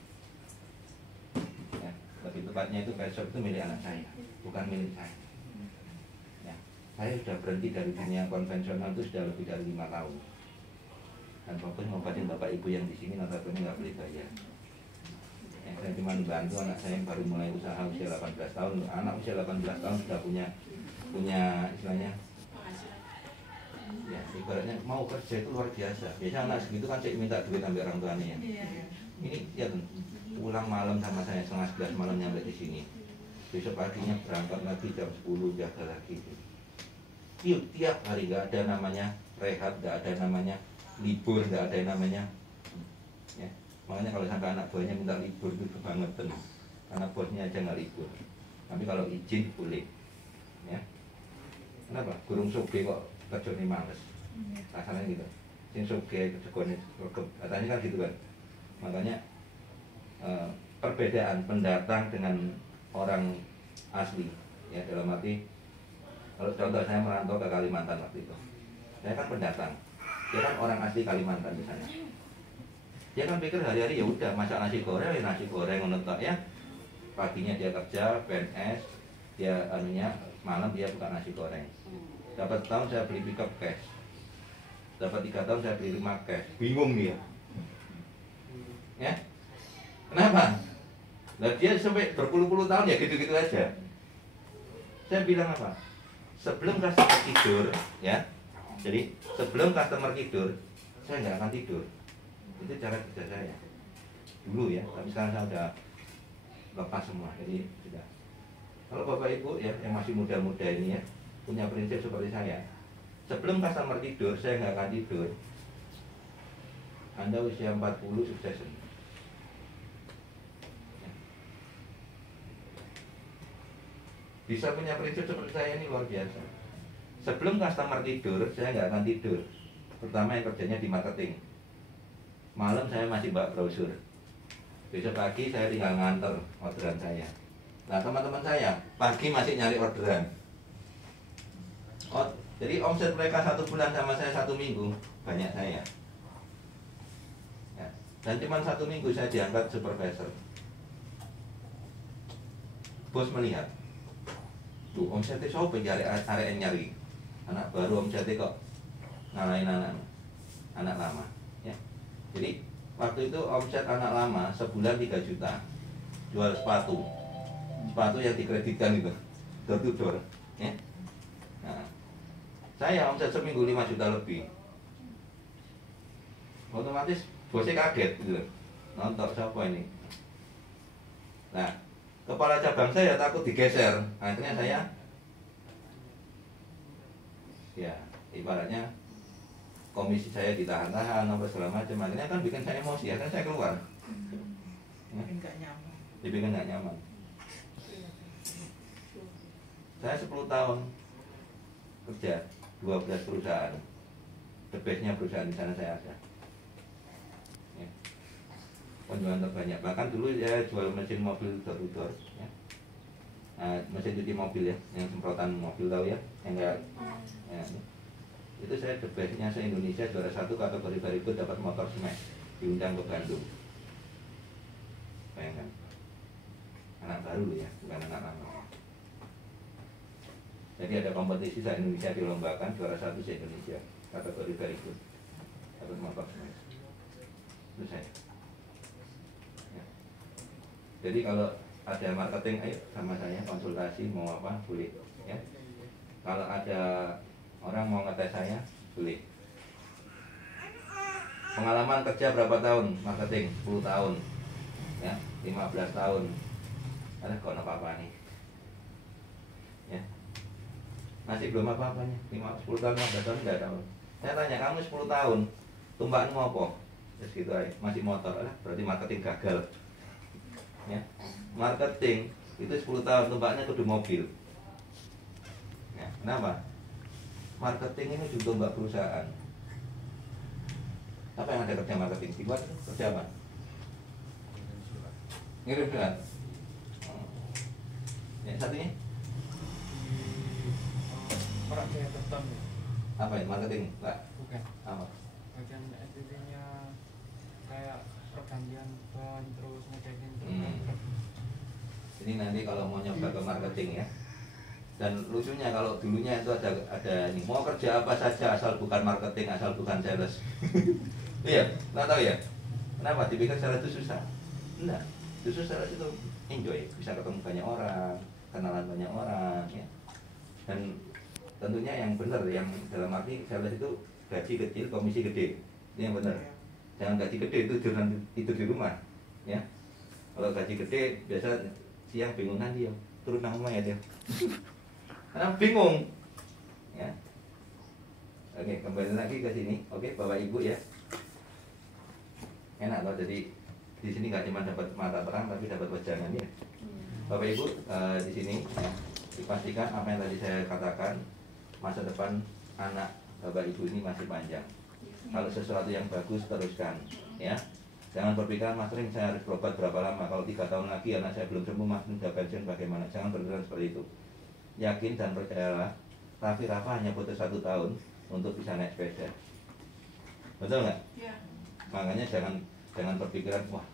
Ya, lebih tepatnya itu besok itu milik anak saya, bukan milik saya. Ya, saya sudah berhenti dari dunia konvensional itu sudah lebih dari 5 tahun. Dan fokus ngobatin bapak ibu yang di sini notabene nggak boleh bayar. Ya, saya cuma bantu anak saya yang baru mulai usaha usia 18 tahun. Anak usia 18 tahun sudah punya istilahnya, ya ibaratnya mau kerja itu luar biasa. Biasanya anak segitu kan cek minta duit sampai orang tuanya ya. Ini ya pulang malam sama saya setengah 11 malam nyampe di sini. Besok paginya berangkat lagi jam 10 jaga lagi. Yuk tiap hari nggak ada namanya rehat, nggak ada namanya libur, nggak ada yang namanya ya. Makanya kalau sampai anak buahnya minta libur itu kebangetan, anak bosnya aja nggak libur. Tapi kalau izin boleh ya. Kenapa? Gurung soge kok kerja ini males, rasanya gitu. Sing soge kerja katanya kan gitu kan. Makanya perbedaan pendatang dengan orang asli ya, dalam arti kalau contoh saya merantau ke Kalimantan waktu itu, saya kan pendatang. Dia kan orang asli Kalimantan misalnya. Dia kan pikir hari-hari ya udah masak nasi goreng menonton ya. Paginya dia kerja PNS, dia malam dia buka nasi goreng. Dapat tahun saya beli pickup cash. Dapat 3 tahun saya beli 5 cash. Bingung dia. Ya. Kenapa? Nah, dia sampai berpuluh-puluh tahun ya gitu-gitu aja. Saya bilang apa? Sebelum customer tidur ya. Jadi sebelum customer tidur, saya nggak akan tidur. Itu cara kerja saya dulu ya. Tapi sekarang saya udah lepas semua. Jadi sudah. Kalau bapak ibu ya yang masih muda-muda ini ya punya prinsip seperti saya. Sebelum customer tidur, saya nggak akan tidur. Anda usia 40 sukses. Ya. Bisa punya prinsip seperti saya ini luar biasa. Sebelum customer tidur, saya nggak akan tidur. Pertama yang kerjanya di marketing. Malam saya masih bawa brosur. Besok pagi saya tinggal nganter orderan saya. Nah teman-teman saya pagi masih nyari orderan. Oh, jadi omset mereka 1 bulan sama saya 1 minggu banyak saya. Ya. Dan cuma 1 minggu saya diangkat supervisor. Bos melihat, tuh omsetnya siapa yang nyari. Anak baru omsetnya kok ngalahin anak lama ya. Jadi waktu itu omset anak lama sebulan 3 juta. Jual sepatu yang dikreditkan itu door to door ya. Nah, saya omset seminggu 5 juta lebih. Otomatis bosnya kaget gitu. Nonton siapa ini. Nah, kepala cabang saya takut digeser. Akhirnya saya ya ibaratnya komisi saya ditahan-tahan apa segala macam, akhirnya kan bikin saya emosi, akhirnya saya keluar. Bikin nggak nyaman. Dibikin nggak nyaman. Saya 10 tahun kerja 12 perusahaan, the bestnya perusahaan di sana saya ada. Ya. Penjualan terbanyak. Bahkan dulu saya jual mesin mobil door-to-door. Ya. Nah, mesin cuci mobil ya, yang semprotan mobil tahu ya, yang enggak. Ya. Itu saya the bestnya se-Indonesia, juara 1 kategori berikut dapat motor smash, diundang ke Bandung. Bayangkan, anak baru ya, bukan anak lama. Jadi ada kompetisi se-Indonesia dilombakan, juara 1 se-Indonesia kategori berikut dapat motor smash. Itu saya. Ya. Jadi kalau ada marketing, ayo sama saya konsultasi mau apa boleh ya. Kalau ada orang mau ngetes saya boleh. Pengalaman kerja berapa tahun marketing? 10 tahun ya, 15 tahun. Ada kono apa nih ya. masih belum apa-apanya, 10 tahun, 15 tahun nggak tahu. Saya tanya, kamu 10 tahun, tumpahanmu apa? Terus gitu aja, masih motor, berarti marketing gagal. Ya, marketing itu 10 tahun tumpahannya kudu mobil. Ya, kenapa? Marketing ini juga mbak perusahaan. Apa yang ada kerja marketing? Dibuat kerja apa? Ngirim surat. Yang satunya? Orang kayak beton. Apa ya? Marketing? Enggak. Bukan. Apa? Bagian SPP-nya kayak pergantian ban terus ngecekin. Ini nanti kalau mau nyoba ke marketing ya. Dan lucunya kalau dulunya itu ada ini, mau kerja apa saja asal bukan marketing, asal bukan sales. Iya, nggak tahu ya. Kenapa? Dipikir sales itu susah. Enggak. Justru sales itu enjoy, bisa ketemu banyak orang, kenalan banyak orang ya. Dan tentunya yang benar, yang dalam arti sales itu gaji kecil, komisi gede. Ini yang benar. Jangan gaji gede itu tidur di rumah ya. Kalau gaji gede biasa siang bingungan dia, turun nama ya dia. Karena bingung ya. Oke, kembali lagi ke sini. Oke, Bapak Ibu ya. Enak loh, jadi di sini nggak cuma dapat mata terang tapi dapat wejangan ya. Bapak Ibu di sini ya, dipastikan apa yang tadi saya katakan, masa depan anak Bapak Ibu ini masih panjang. Kalau sesuatu yang bagus teruskan ya. Jangan berpikiran, Mas Ring saya harus berobat berapa lama, kalau 3 tahun lagi anak saya belum sembuh, Mas sudah pensiun bagaimana. Jangan berpikiran seperti itu. Yakin dan percayalah, Raffi Rafa hanya butuh 1 tahun untuk bisa naik sepeda. Betul nggak? Ya. Makanya jangan berpikiran, wah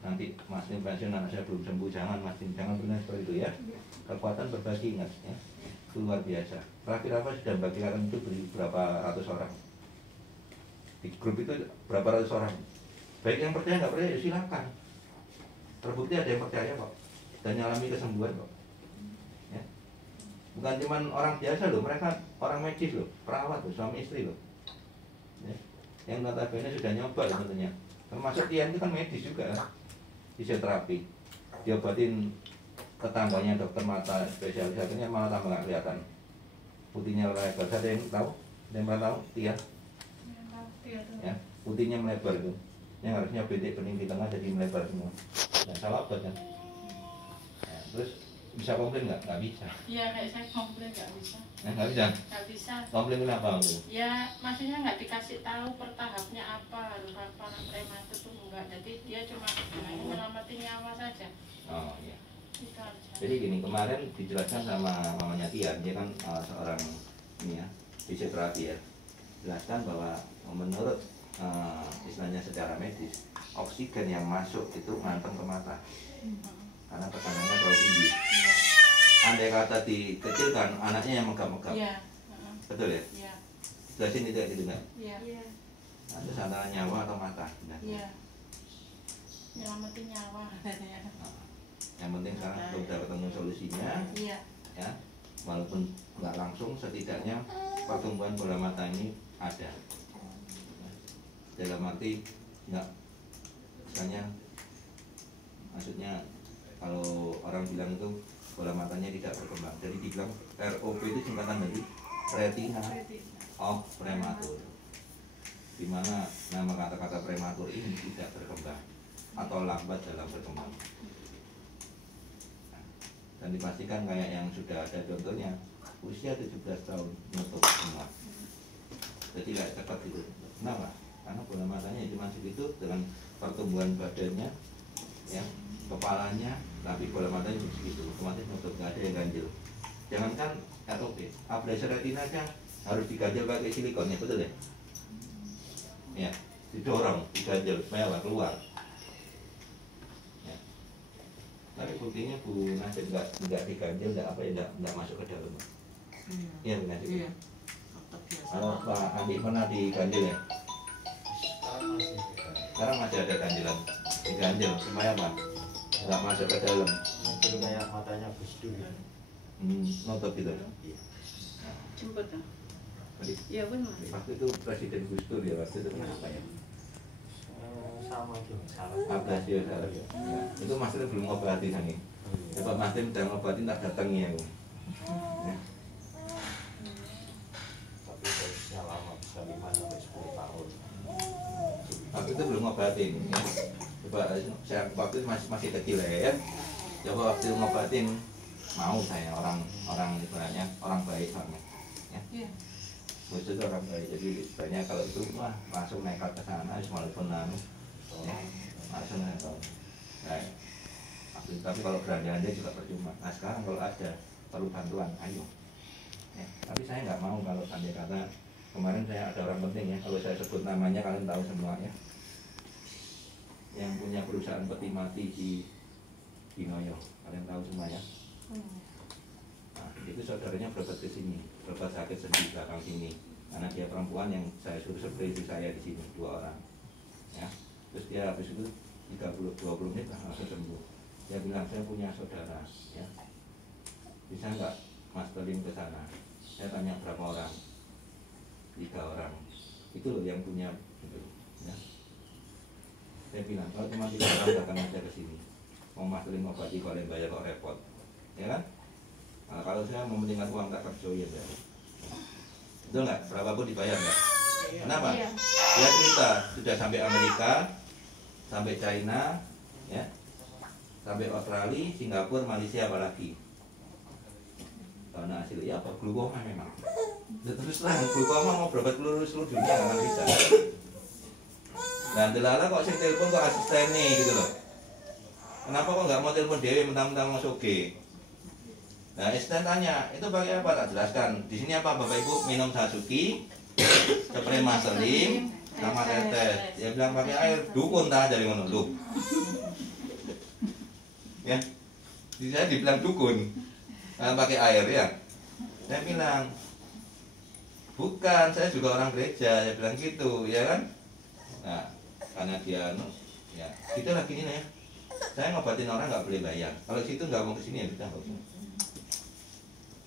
nanti Mas Ring pensiun anak saya belum sembuh. Jangan Mas Ring, jangan pernah seperti itu ya. Kekuatan berbagi, ingat ya, itu luar biasa. Raffi Rafa sudah membagikan itu berapa ratus orang. Di grup itu berapa ratus orang. Baik yang percaya nggak percaya ya silakan. Terbukti ada yang percaya kok dan mengalami kesembuhan kok. Ya. Bukan cuma orang biasa loh, mereka orang medis loh, perawat loh, suami istri loh. Ya. Yang notabene sudah nyoba loh tentunya. Termasuk Tian itu kan medis juga, fisioterapi. Diobatin tetangganya dokter mata spesialis, akhirnya malah tambah nggak kelihatan. Putihnya lebar. Ada yang tahu? Ada yang pernah tahu? Tian? Ya, putihnya melebar itu. Yang harusnya bintik bening di tengah jadi melebar semua. Nah, salah obat kan? Nah, terus bisa komplain nggak? Nggak bisa. Iya, kayak saya komplain nggak bisa. Nah, nggak bisa? Nggak bisa. Komplain kenapa? Ya, maksudnya nggak dikasih tahu per tahapnya apa, harus apa, prematur tuh enggak. Jadi dia cuma menyelamatin nyawa saja. Oh iya. Itu aja. Jadi gini, kemarin dijelaskan sama mamanya Tian, dia kan seorang ini ya, fisioterapi ya. Jelaskan bahwa menurut istilahnya secara medis, oksigen yang masuk itu nganteng ke mata karena tekanannya terlalu tinggi. Andai kata dikecilkan, anaknya yang megap-megap. Iya. Betul ya? Iya. Jelasin itu ya, gitu nggak? Iya. Nah, terus antara nyawa atau mata? Nah. Iya. Nyelamatin nyawa. Yang penting sekarang sudah ketemu solusinya. Iya. Ya, walaupun nggak langsung, setidaknya pertumbuhan bola mata ini ada. Dalam arti nggak, misalnya, maksudnya kalau orang bilang itu bola matanya tidak berkembang, jadi dibilang ROP itu singkatan dari retina of prematur, dimana nama kata-kata prematur ini tidak berkembang atau lambat dalam berkembang. Dan dipastikan kayak yang sudah ada contohnya, usia 17 tahun menutup semua, jadi nggak cepat itu. Kenapa? Karena bola matanya cuma segitu dengan pertumbuhan badannya, ya, kepalanya, tapi bola matanya segitu, otomatis nutup, nggak ada yang ganjil. Jangankan ROP, ablasi retina aja harus diganjel pakai silikon, ya betul ya? Ya, didorong, diganjel supaya keluar. Ya. Tapi buktinya Bu Nasib nggak diganjel, nggak apa ya, nggak masuk ke dalam. Iya Bu Nasib. Iya. Kalau Pak Andi pernah diganjel ya? Sekarang masih ada ganjilan, diganjel supaya apa? Nggak masuk ke dalam. Itu kayak matanya Gus Dur ya. Nutup gitu. Jemput dong. Tadi, Iya benar. waktu itu Presiden Gus Dur ya, waktu itu kenapa ya? Sama tuh, salah. Ablasi ya, salah ya. Ya, itu Mas Rin belum ngobati sangi. Coba Mas Rin udah ngobatin tak datangi aku. Ya. waktu itu belum ngobatin ya. Coba saya waktu itu masih kecil ya. Coba waktu ngobatin mau saya orang istilahnya orang baik banget ya. Bos itu orang baik, jadi banyak kalau itu wah langsung nekat ke sana, walaupun ya, langsung nekat. Nah, tapi kalau berandalan dia juga percuma. Nah sekarang kalau ada perlu bantuan, ayo. Ya, tapi saya nggak mau kalau andai kata kemarin saya ada orang penting ya, kalau saya sebut namanya kalian tahu semua ya. Yang punya perusahaan peti mati di Noyo, kalian tahu semua ya. Nah, itu saudaranya berobat ke sini, berobat sakit sendi belakang sini. Karena dia perempuan yang saya suruh seperti saya di sini 2 orang. Ya, terus dia habis itu 20 menit langsung sembuh. Dia bilang saya punya saudara, ya. Bisa nggak Mas Telim ke sana? Saya tanya berapa orang? 3 orang. Itu loh yang punya, gitu. Ya. Saya bilang kalau cuma 3 orang datang aja ke sini. Mau Mas Telim mau bagi kalian bayar kok repot, ya kan? Nah, kalau saya mementingkan uang tak kerja ya, betul nggak? Berapapun dibayar nggak? Kenapa? Dia cerita sudah sampai Amerika, sampai China, ya, sampai Australia, Singapura, Malaysia, apalagi. Karena hasil ya apa? Glukoma memang. Terus terang, glukoma mau berobat seluruh dunia nggak bisa. Dan delala kok sing telepon kok asisten nih gitu loh. Kenapa kok nggak mau telepon dewe mentang-mentang mau soge? Nah, asisten tanya, itu pakai apa? Tak jelaskan. Di sini apa Bapak Ibu? Minum Satsuki, spray Mas Telim, sama tetes. Dia bilang pakai air, dukun dah dari mana lu? Ya, saya dibilang dukun, pakai air ya. Saya bilang, bukan, saya juga orang gereja. Saya bilang gitu, ya kan? Nah, karena dia, ya, kita lagi ini ya. Saya ngobatin orang nggak boleh bayar. Kalau situ nggak mau kesini ya sudah nggak usah.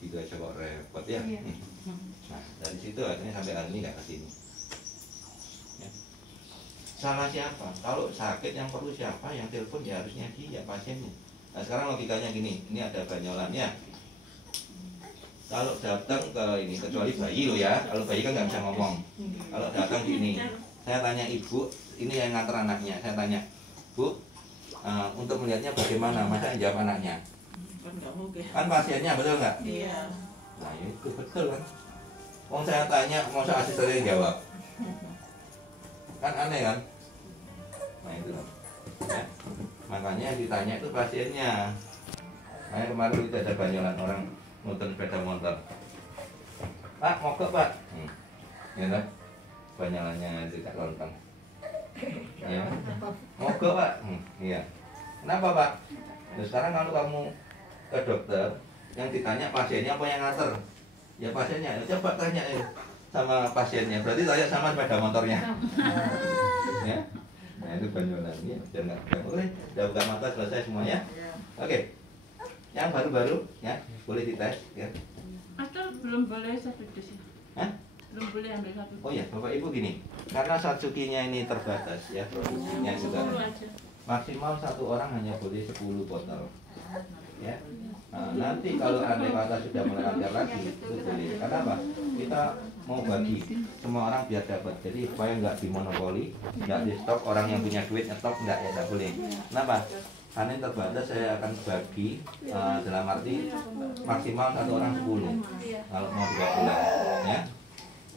Gitu aja kok repot ya. Nah dari situ akhirnya sampai hari ini nggak kesini. Ya. Salah siapa? Kalau sakit yang perlu siapa? Yang telepon ya harusnya dia pasiennya. Nah sekarang logikanya gini, ini ada banyolannya. Kalau datang ke ini, kecuali bayi lo ya. Kalau bayi kan nggak bisa ngomong. Kalau datang gini, saya tanya ibu, ini yang nganter anaknya. Saya tanya, Bu, untuk melihatnya bagaimana? Masa yang jawab anaknya? Kan pasiennya betul nggak? Iya. Nah itu betul kan. Mau saya tanya, mau saya asistennya jawab. Kan aneh kan? Nah itu ya. Makanya ditanya itu pasiennya. Nah kemarin kita ada banyolan orang nonton sepeda motor. Pak, mogok Pak. Ya kan? Banyolannya tidak lontong. Ya. Mogok Pak. Iya. Kenapa Pak? Nah, sekarang kalau kamu ke dokter, yang ditanya pasiennya apa yang ngater? Ya pasiennya, ya, coba tanya sama pasiennya, berarti tanya sama sepeda motornya. Ya, nah itu banyolannya, jangan boleh, udah buka mata selesai semuanya. Oke, yang baru-baru ya boleh dites ya. Atau belum boleh 1 dus? Hah? Belum boleh ambil 1 dus. Oh ya, Bapak Ibu gini, karena Satsukinya ini terbatas ya produksinya juga. Maksimal 1 orang hanya boleh 10 botol. Ya. Nah, nanti kalau andai kata sudah mulai lancar lagi itu boleh. Kenapa? Kita mau bagi semua orang biar dapat. Jadi supaya nggak dimonopoli, nggak di stok orang yang punya duit nyetok nggak ya nggak boleh. Kenapa? Karena yang terbatas saya akan bagi dalam arti maksimal 1 orang 10. Kalau mau 2 bulan, ya.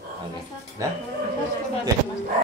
Oke. Dah? Oke.